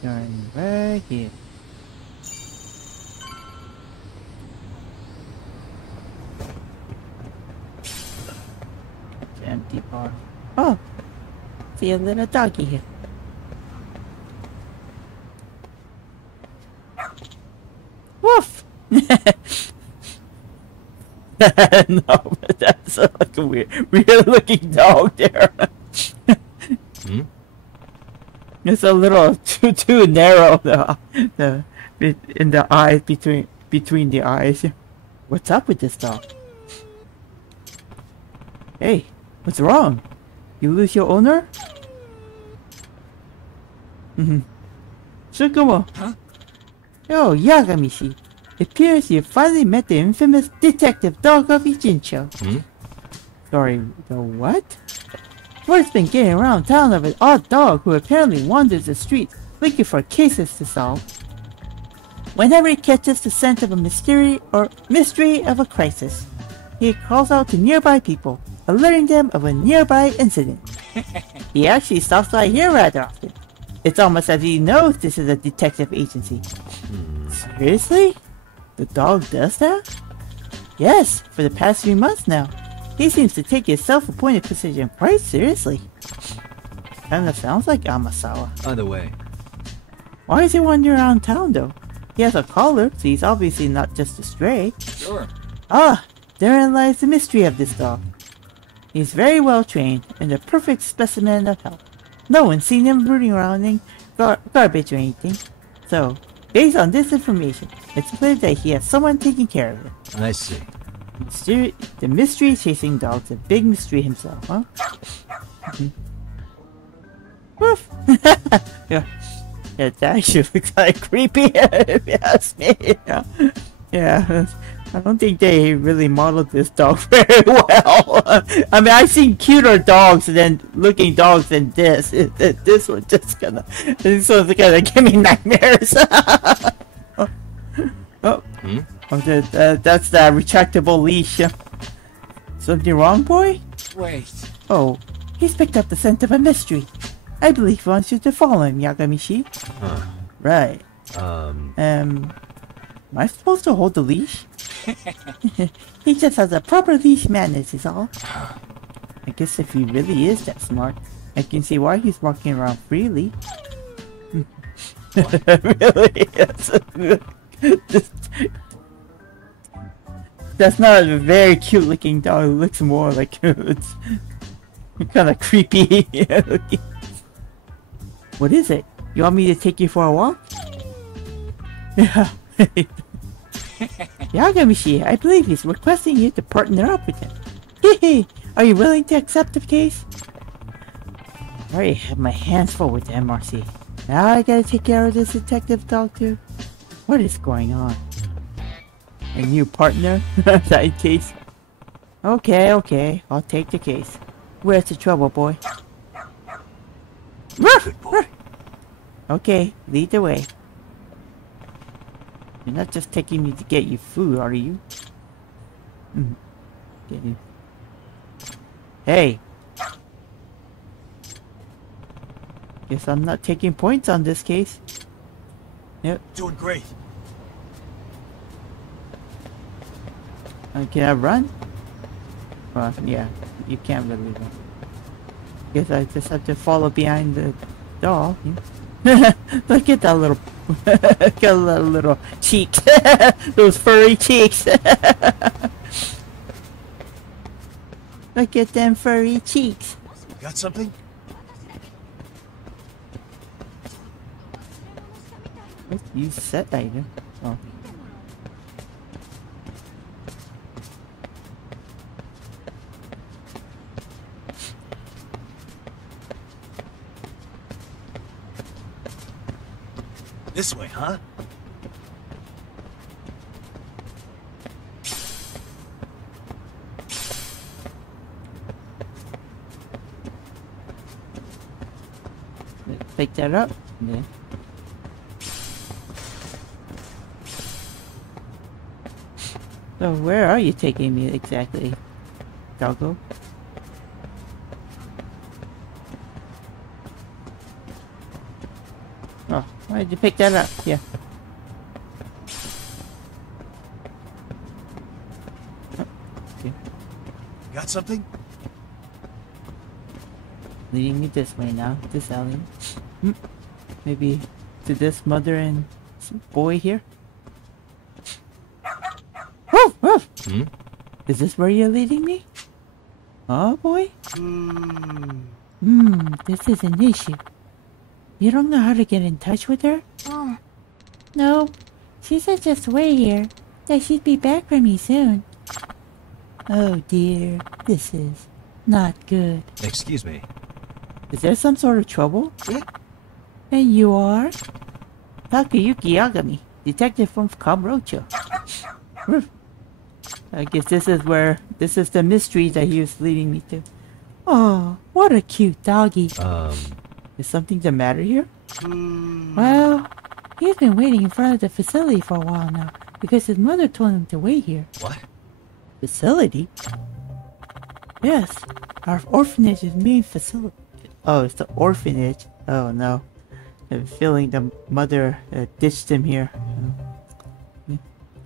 Turn right here. Empty bar. Oh! See a little doggy here. Woof! No, but that's like a weird looking dog there. Hmm? It's a little too narrow in the eyes between the eyes. What's up with this dog? Hey, what's wrong? You lose your owner? Tsukumo. Huh? Oh, Yagamishi. It appears you finally met the infamous detective dog of Ijincho. Hmm? Sorry, the what? Word's been getting around town of an odd dog who apparently wanders the streets looking for cases to solve. Whenever he catches the scent of a mystery of a crisis, he calls out to nearby people, alerting them of a nearby incident. He actually stops by here rather often. It's almost as if he knows this is a detective agency. Seriously? The dog does that? Yes, for the past 3 months now. He seems to take his self-appointed position quite seriously. Kinda sounds like Amasawa. By the way, Why is he wandering around town though? He has a collar, so he's obviously not just a stray. Sure. Ah, therein lies the mystery of this dog. He's very well trained and a perfect specimen of health. No one's seen him rooting around in garbage or anything. So, based on this information, it's clear that he has someone taking care of it. I see. The mystery chasing dog's a big mystery himself, huh? Woof! Yeah. Yeah, it actually looks like creepy if you ask me. Yeah, I don't think they really modeled this dog very well. I mean, I've seen cuter dogs looking dogs than this. This one's gonna give me nightmares. Oh, that's the retractable leash. Something wrong, boy? Wait. Oh, he's picked up the scent of a mystery. I believe he wants you to follow him, Yagamishi. Huh. Right. Am I supposed to hold the leash? He just has a proper leash manners is all. I guess if he really is that smart, I can see why he's walking around freely. Really? That's not a very cute looking dog. It looks more like it's kind of creepy looking. What is it? You want me to take you for a walk? Yeah. Yagamishi, I believe he's requesting you to partner up with him. Hehe, are you willing to accept the case? I already have my hands full with the MRC. Now I gotta take care of this detective dog too? What is going on? A new partner? That case? Okay, I'll take the case. Where's the trouble, boy? Good boy. Okay, lead the way. You're not just taking me to get you food, are you? Get you. Hey! Guess I'm not taking points on this case. Yep. Doing great. Can I run? Well, yeah, you can't really run. Guess I just have to follow behind the dog. Look at that little, look at that little cheeks, those furry cheeks. Look at them furry cheeks. Got something? You set item. Oh. This way, huh? Pick that up. Yeah. So where are you taking me exactly, Doggo? Oh, why did you pick that up? Yeah. Oh, okay. Got something? Leading me this way now, this alley. Maybe to this mother and boy here? Woof, woof. Is this where you're leading me? Oh boy? This is an issue. You don't know how to get in touch with her? No. She said just wait here. That she'd be back for me soon. Oh dear. This is not good. Excuse me. Is there some sort of trouble? And you are? Takayuki Yagami, detective from Kamurocho. I guess this is the mystery that he was leading me to. Oh, what a cute doggy. Is something the matter here? Well, he's been waiting in front of the facility for a while now, because his mother told him to wait here. What? Facility? Yes, our orphanage's main facility. Oh, it's the orphanage. Oh no. I have a feeling the mother ditched him here.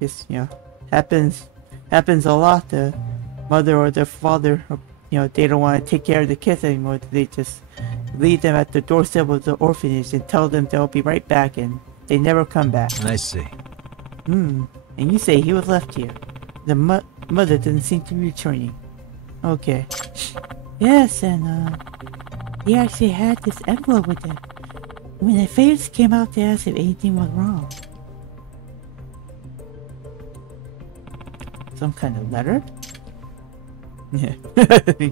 This, happens a lot. The mother or the father, they don't want to take care of the kids anymore. They just leave them at the doorstep of the orphanage and tell them they'll be right back, and they never come back. I see. And you say he was left here. The mother didn't seem to be returning. Okay. Yes, and he actually had this envelope with him. When the fairies came out to ask if anything was wrong. Some kind of letter? Yeah.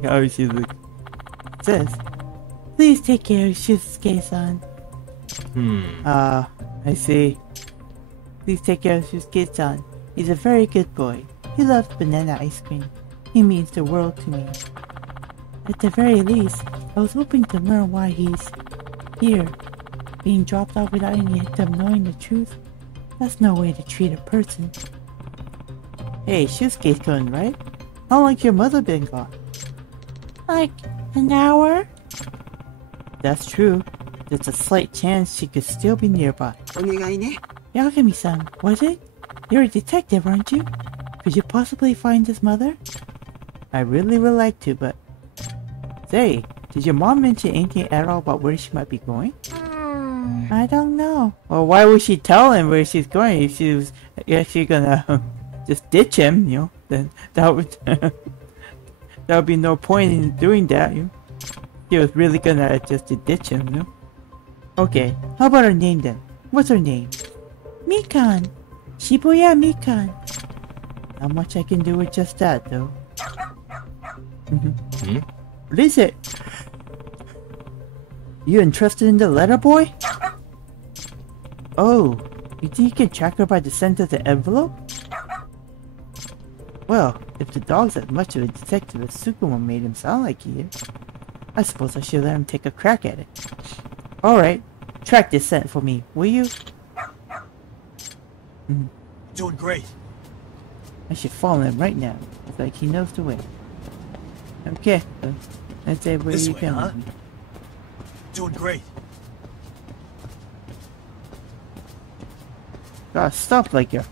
Obviously, it says, please take care of Shusuke-san. I see. Please take care of Shusuke-san. He's a very good boy. He loves banana ice cream. He means the world to me. At the very least, I was hoping to learn why he's here. Being dropped off without any of them knowing the truth? That's no way to treat a person. Hey, Shusuke's coming, right? How long's your mother been gone? Like, an hour? That's true. There's a slight chance she could still be nearby. Yagami-san, was it? You're a detective, aren't you? Could you possibly find his mother? I really would like to, but... Say, did your mom mention anything at all about where she might be going? I don't know. Well, why would she tell him where she's going if she was actually gonna just ditch him, then that would there would be no point in doing that, She was really gonna just ditch him, Okay, how about her name then? What's her name? Mikan. Shibuya Mikan. Not much I can do with just that, though. What is it? You interested in the letter, boy? Oh, you think you can track her by the scent of the envelope? Well, if the dog's as much of a detective as Sukuma made him sound like he is, I suppose I should let him take a crack at it. Alright, track this scent for me, will you? Doing great. I should follow him right now. It's like he knows the way. Okay, let's say where This you way, can. huh? Doing great. God, stop like you're...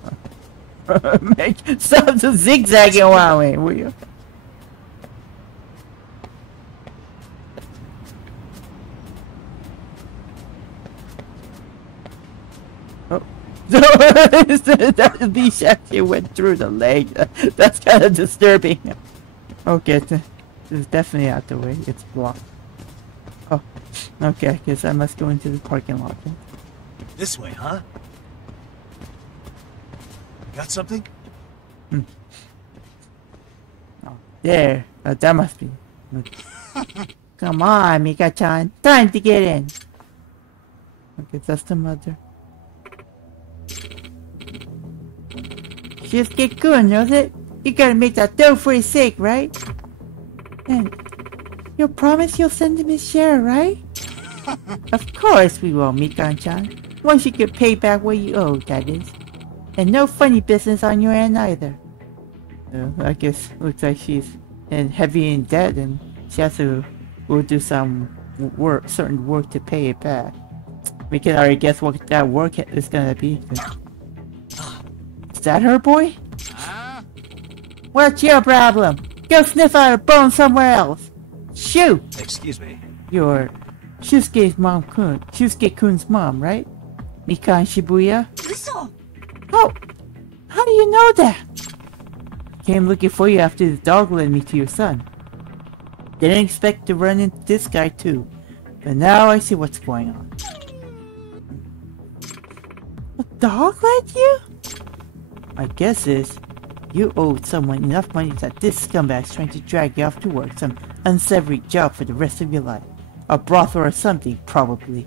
Stop the zigzagging around me, will you? Oh. That leash actually went through the leg. That's kind of disturbing. Okay, this is definitely out the way. It's blocked. Oh, okay, I guess I must go into the parking lot then. This way, huh? Got something? Oh, there. That must be. Come on, Mika-chan. Time to get in. Okay, that's the mother. Just get good, knows it? You gotta make that dough for his sake, right? And you'll promise you'll send him his share, right? Of course we will, Mikan-chan. Once you get paid back what you owe, that is. And no funny business on your end either. I guess looks like she's heavy in debt and she has to go do some work, certain work to pay it back. We can already guess what that work is gonna be. Is that her, boy? What's your problem? Go sniff out a bone somewhere else. Shoot! Excuse me. You're Shusuke-kun's mom, right? Mikan Shibuya? How do you know that? Came looking for you after the dog led me to your son. Didn't expect to run into this guy too, but now I see what's going on. A dog led you? My guess is you owed someone enough money that this scumbag's trying to drag you off to work some unsavory job for the rest of your life. A brothel or something, probably.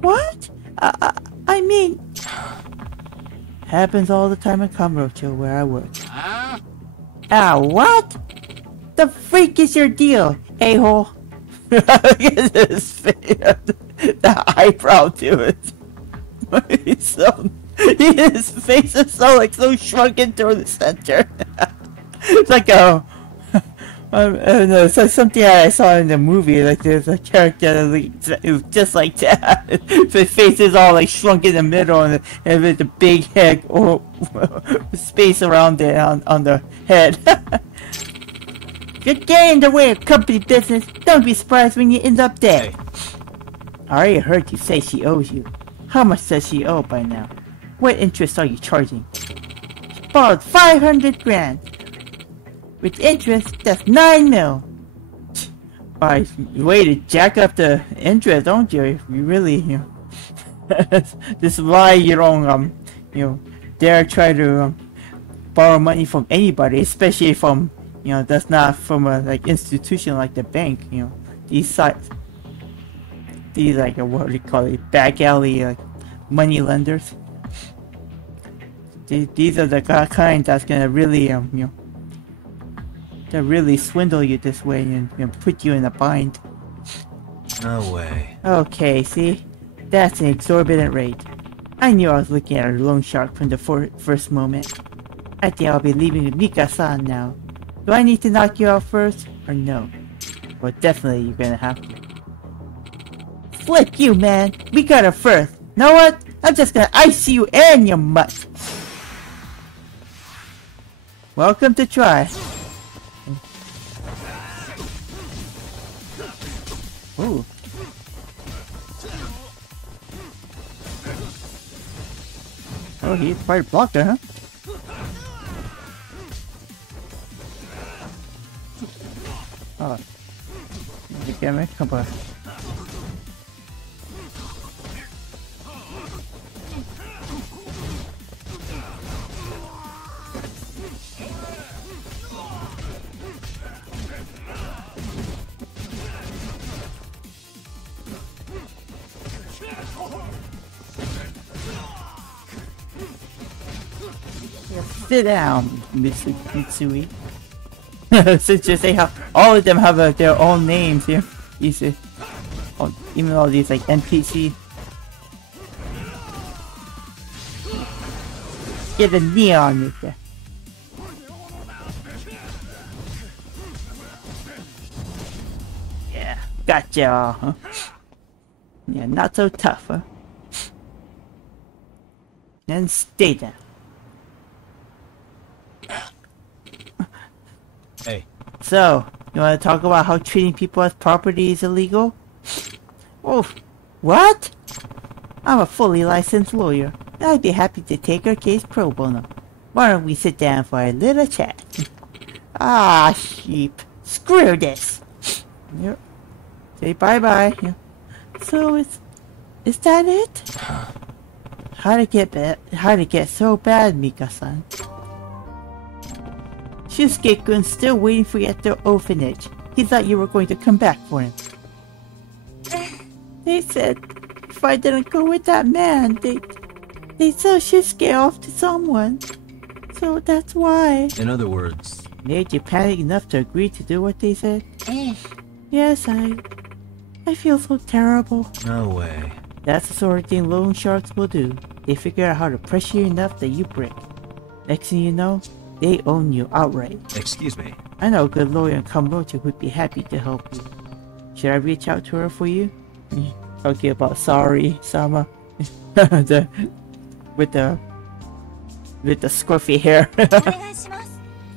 What? I mean... Happens all the time in Kamurocho where I work. What? The freak is your deal, a-hole? Look at his face. The eyebrow to it. His face is so shrunken toward the center. It's like a... I don't know, it's like something I saw in the movie, like there's a character that it was just like that. His face is all like shrunk in the middle and with the big head or space around it on the head. You're getting in the way of company business. Don't be surprised when you end up dead. I already heard you say she owes you. How much does she owe by now? What interest are you charging? She borrowed 500 grand. With interest, that's 9 mil. Why, way to jack up the interest, don't you? You really, this is why you don't, dare try to borrow money from anybody, especially from, that's not from a institution like the bank. These sites, these what do you call it, back alley money lenders. These are the kind that's gonna really, to really swindle you this way and put you in a bind. No way. Okay, see? That's an exorbitant rate. I knew I was looking at a loan shark from the first moment. I think I'll be leaving with Mika-san now. Do I need to knock you out first, or no? Well, definitely you're gonna have to. Flip you, man! We got her first! Know what? I'm just gonna ice you and your mutt! Welcome to try. Ooh. Oh, he's quite a blocker, huh? Oh. Come on. Sit down, Mitsui. Since they have all of them have their own names here. You see, even all these NPC. Get a knee on it there. Yeah, gotcha. Huh? Yeah, not so tough, huh? And stay down. Hey. So, you want to talk about how treating people as property is illegal? Oh, what? I'm a fully licensed lawyer. I'd be happy to take her case pro bono. Why don't we sit down for a little chat? Ah, sheep. Screw this. Yep. Say bye-bye. Yep. So, is that it? How'd it get so bad, Mika-san? Shusuke-kun's still waiting for you at the orphanage. He thought you were going to come back for him. They said if I didn't go with that man, they'd sell Shusuke off to someone. So that's why. In other words, Made you panic enough to agree to do what they said? Yes, I feel so terrible. no way. That's the sort of thing loan sharks will do. They figure out how to pressure you enough that you break. Next thing you know, they own you outright. Excuse me. I know a good lawyer in Cambodia who'd be happy to help you. Should I reach out to her for you? Okay, about sorry, Sama. with the scruffy hair.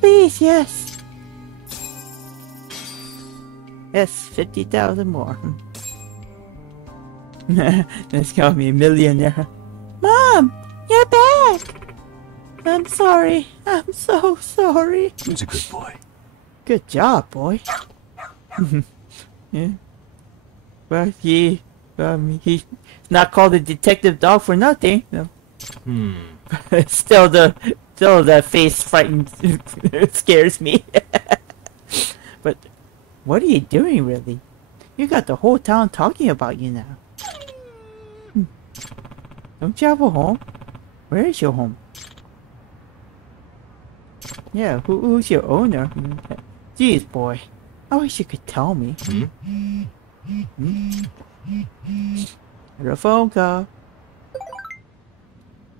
Please, yes. Yes, 50,000 more. Let's call me a millionaire. Mom, you're back. I'm sorry. I'm so sorry. Who's a good boy? Good job, boy. Yeah. Well, he's not called a detective dog for nothing. No. still the face frightens scares me. But what are you doing, really? You got the whole town talking about you now. Don't you have a home? Where is your home? Yeah, who's your owner? Jeez, boy. I wish you could tell me. A phone call.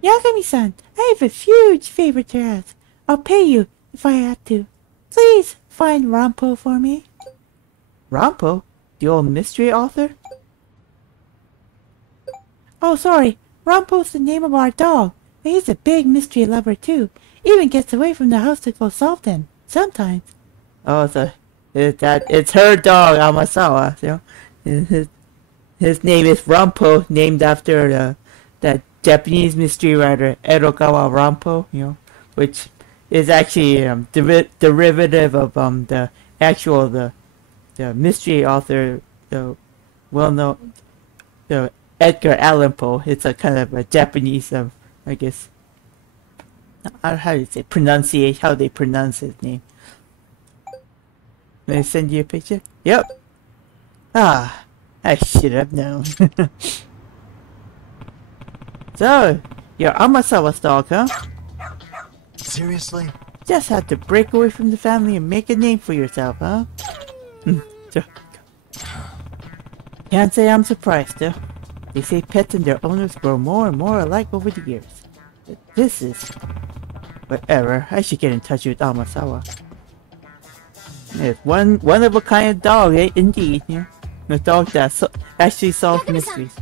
Yagami-san, I have a huge favor to ask. I'll pay you if I have to. Please find Rampo for me. Rampo? The old mystery author? Oh, sorry. Rampo's the name of our dog. But he's a big mystery lover, too. Even gets away from the house to go solve them. Sometimes. Oh, so it's her dog, Amasawa. You know? His name is Rampo, named after that Japanese mystery writer Edogawa Rampo, you know, which is actually derivative of the mystery author, the well-known Edgar Allan Poe. It's a kind of a Japanese, I guess. How do you say pronunciation? How they pronounce his name? May I send you a picture? Yep. Ah, I should have known. So, you're Amasawa's dog, huh? Seriously? Just had to break away from the family and make a name for yourself, huh? Can't say I'm surprised, though. They say pets and their owners grow more and more alike over the years. But this is... Whatever, I should get in touch with Amasawa. It's one of a kind dog, indeed, yeah. A dog that actually solves mysteries.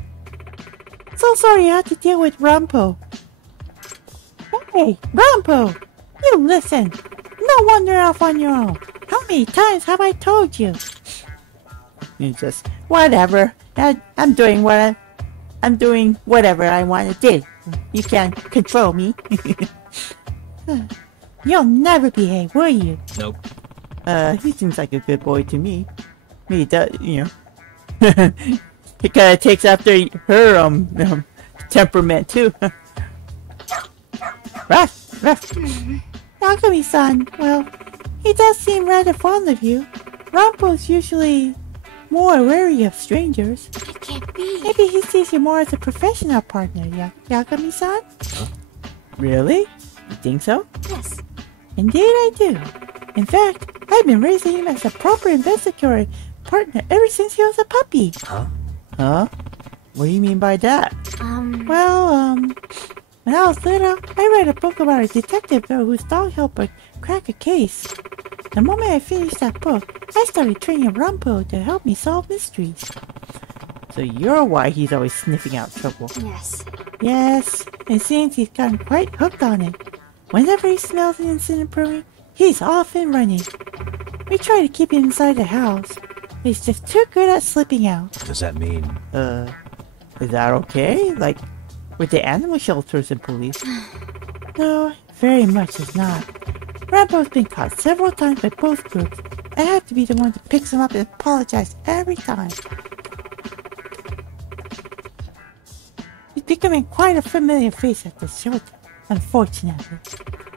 So sorry you had to deal with Rampo. Hey, Rampo! You listen! No wonder you're off on your own. How many times have I told you? You just... Whatever. I'm doing whatever I want to do. You can't control me. You'll never behave, will you? Nope. He seems like a good boy to me. He does, you know. He kind of takes after her temperament too. Ruff. Yagami-san, well, he does seem rather fond of you. Rampo's usually more wary of strangers. It can't be. Maybe he sees you more as a professional partner, Yagami-san? Huh? Really? You think so? Yes. Indeed I do. In fact, I've been raising him as a proper investigatory partner ever since he was a puppy. Huh? Huh? What do you mean by that? Well, when I was little, I read a book about a detective whose dog helped her crack a case. The moment I finished that book, I started training Rampo to help me solve mysteries. So you're why he's always sniffing out trouble. Yes. Yes, and since he's gotten quite hooked on it, whenever he smells an incident brewing, he's off and running. We try to keep him inside the house, but he's just too good at slipping out. Does that mean... Is that okay? Like, with the animal shelters and police? No, very much is not. Rampo's been caught several times by both groups. I have to be the one that picks him up and apologize every time. He's becoming quite a familiar face at the shelter, unfortunately.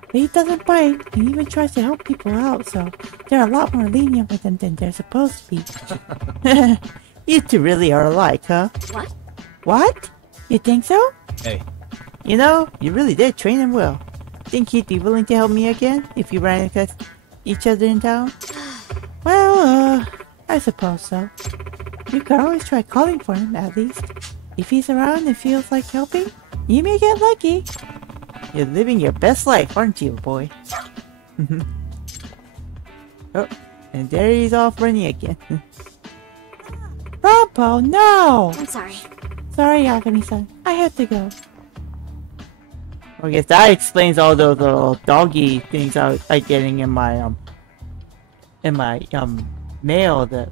But he doesn't bite and even tries to help people out, so they're a lot more lenient with him than they're supposed to be. You two really are alike, huh? What? What? You think so? Hey. You know, you really did train him well. think he'd be willing to help me again if we ran across each other in town? Well, I suppose so. You could always try calling for him, at least. If he's around and feels like helping, you may get lucky. You're living your best life, aren't you, boy? Oh, and there he's off running again. Rampo, no! I'm sorry. Sorry, Yagami-san. I have to go. I guess that explains all those little doggy things I was getting in my mail that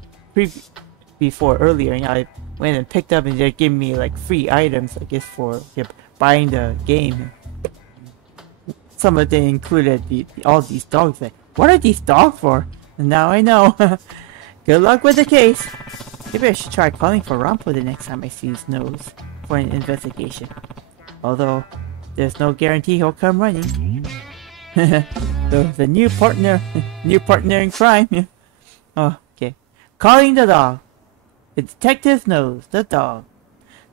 before earlier. You know, I went and picked up and they're giving me like free items, I guess, for buying the game. Some of them included all these dogs. Like, what are these dogs for? And now I know. Good luck with the case. Maybe I should try calling for Rampo the next time I see his nose for an investigation. Although, there's no guarantee he'll come running. the new partner in crime. Oh, okay. Calling the dog. The detective knows the dog.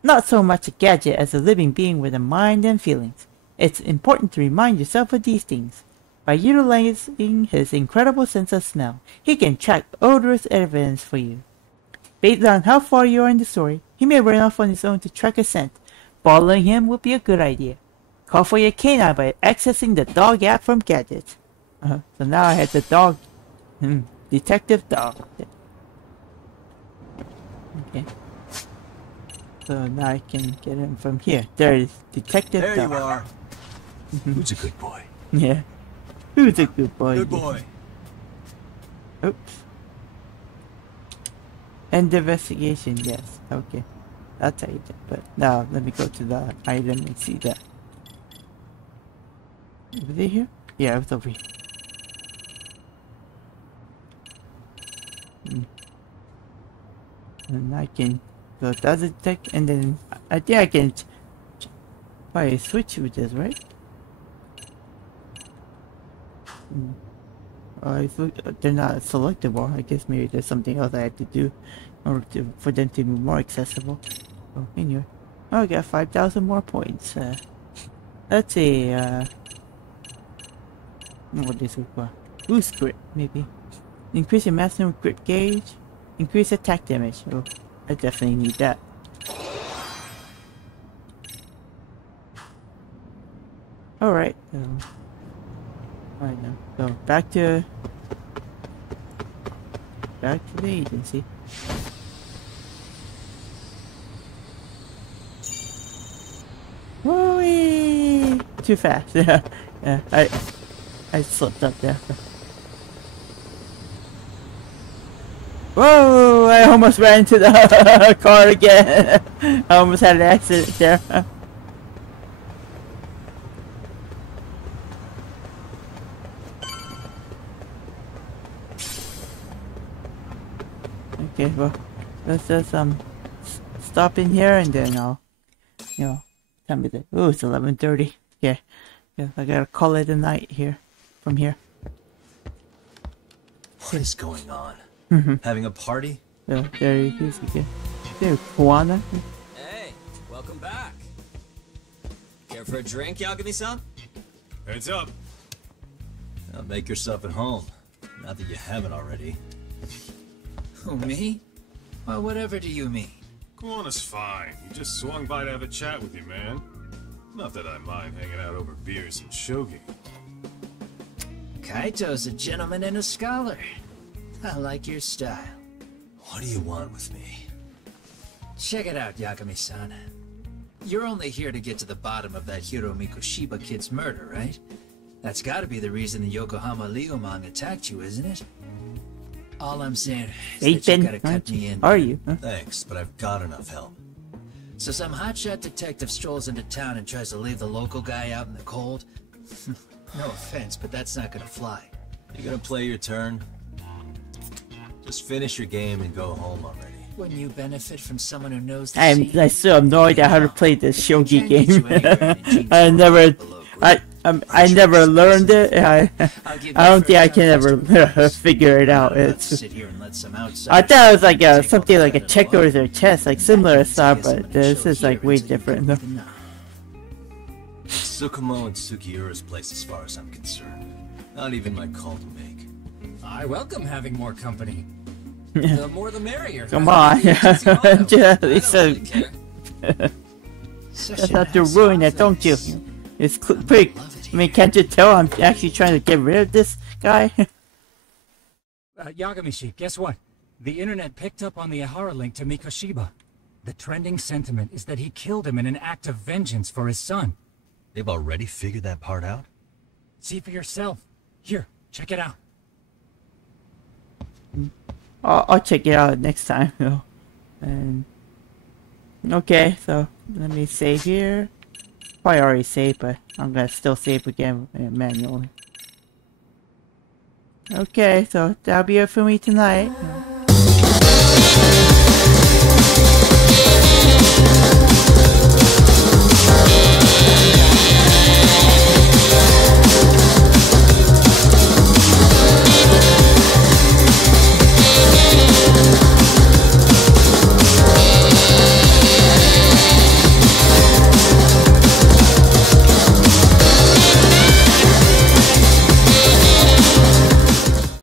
Not so much a gadget as a living being with a mind and feelings. It's important to remind yourself of these things. By utilizing his incredible sense of smell, he can track odorous evidence for you. Based on how far you are in the story, he may run off on his own to track a scent. Following him would be a good idea. Call for your canine by accessing the dog app from Gadgets. So now I have the dog. Detective dog. Okay. So now I can get him from here. There is Detective dog. There you are. Who's a good boy? Yeah. Who's a good boy? Good boy. Oops. End investigation, yes. Okay. I'll tell you that. But now let me go to the item and see that. Was it here? Yeah, it was over here. And I can go to the detect, and then I think I can probably switch with this, right? They're not selectable. I guess maybe there's something else I have to do in order for them to be more accessible. Oh, anyway. Oh, I got 5,000 more points. Let's see, what this require? Boost grip, maybe. Increase your maximum grip gauge. Increase attack damage. Oh, I definitely need that. Alright. Alright now. So back to the agency. Whee! Too fast. Yeah, I slipped up there. Whoa! I almost ran into the car again. I almost had an accident there. Okay, well, let's just stop in here and then I'll, tell me that. Oh, it's 11:30. Yeah, I gotta call it a night here. From here. What is going on? Having a party? So there he is again. There's Juana. Hey, welcome back. Care for a drink, Yagami-san? Heads up. Now make yourself at home. Not that you haven't already. Who, me? Well, whatever do you mean? Juana's fine. He just swung by to have a chat with you, man. Not that I mind hanging out over beers and shogi. Kaito's a gentleman and a scholar. I like your style. What do you want with me? Check it out, Yagami-san. You're only here to get to the bottom of that Hiro Mikoshiba kid's murder, right? That's gotta be the reason the Yokohama Leomon attacked you, isn't it? All I'm saying is that you gotta cut me in. Are you? Huh? Thanks, but I've got enough help. So some hotshot detective strolls into town and tries to leave the local guy out in the cold? No offense, but that's not gonna fly. You gonna play your turn? Just finish your game and go home already. Wouldn't you benefit from someone who knows the I still have no idea how to play this shogi game. I never learned it. I don't think I can ever figure it out. It's I thought it was like something like a checkers or chess, like similar stuff, but this is like way different. It's Tsukumo and Sugiura's place as far as I'm concerned. Not even my call to make. I welcome having more company. The more the merrier. Come on. Just Really care. That's how to ruin it, don't you? It's pretty. I mean, can't you tell I'm actually trying to get rid of this guy? Yagamishi, guess what? The internet picked up on the Ehara link to Mikoshiba. The trending sentiment is that he killed him in an act of vengeance for his son. They've already figured that part out? See for yourself. Here, check it out. I'll check it out next time, though. And okay, so let me save here. Probably already saved, but I'm gonna still save again manually. Okay, so that'll be it for me tonight.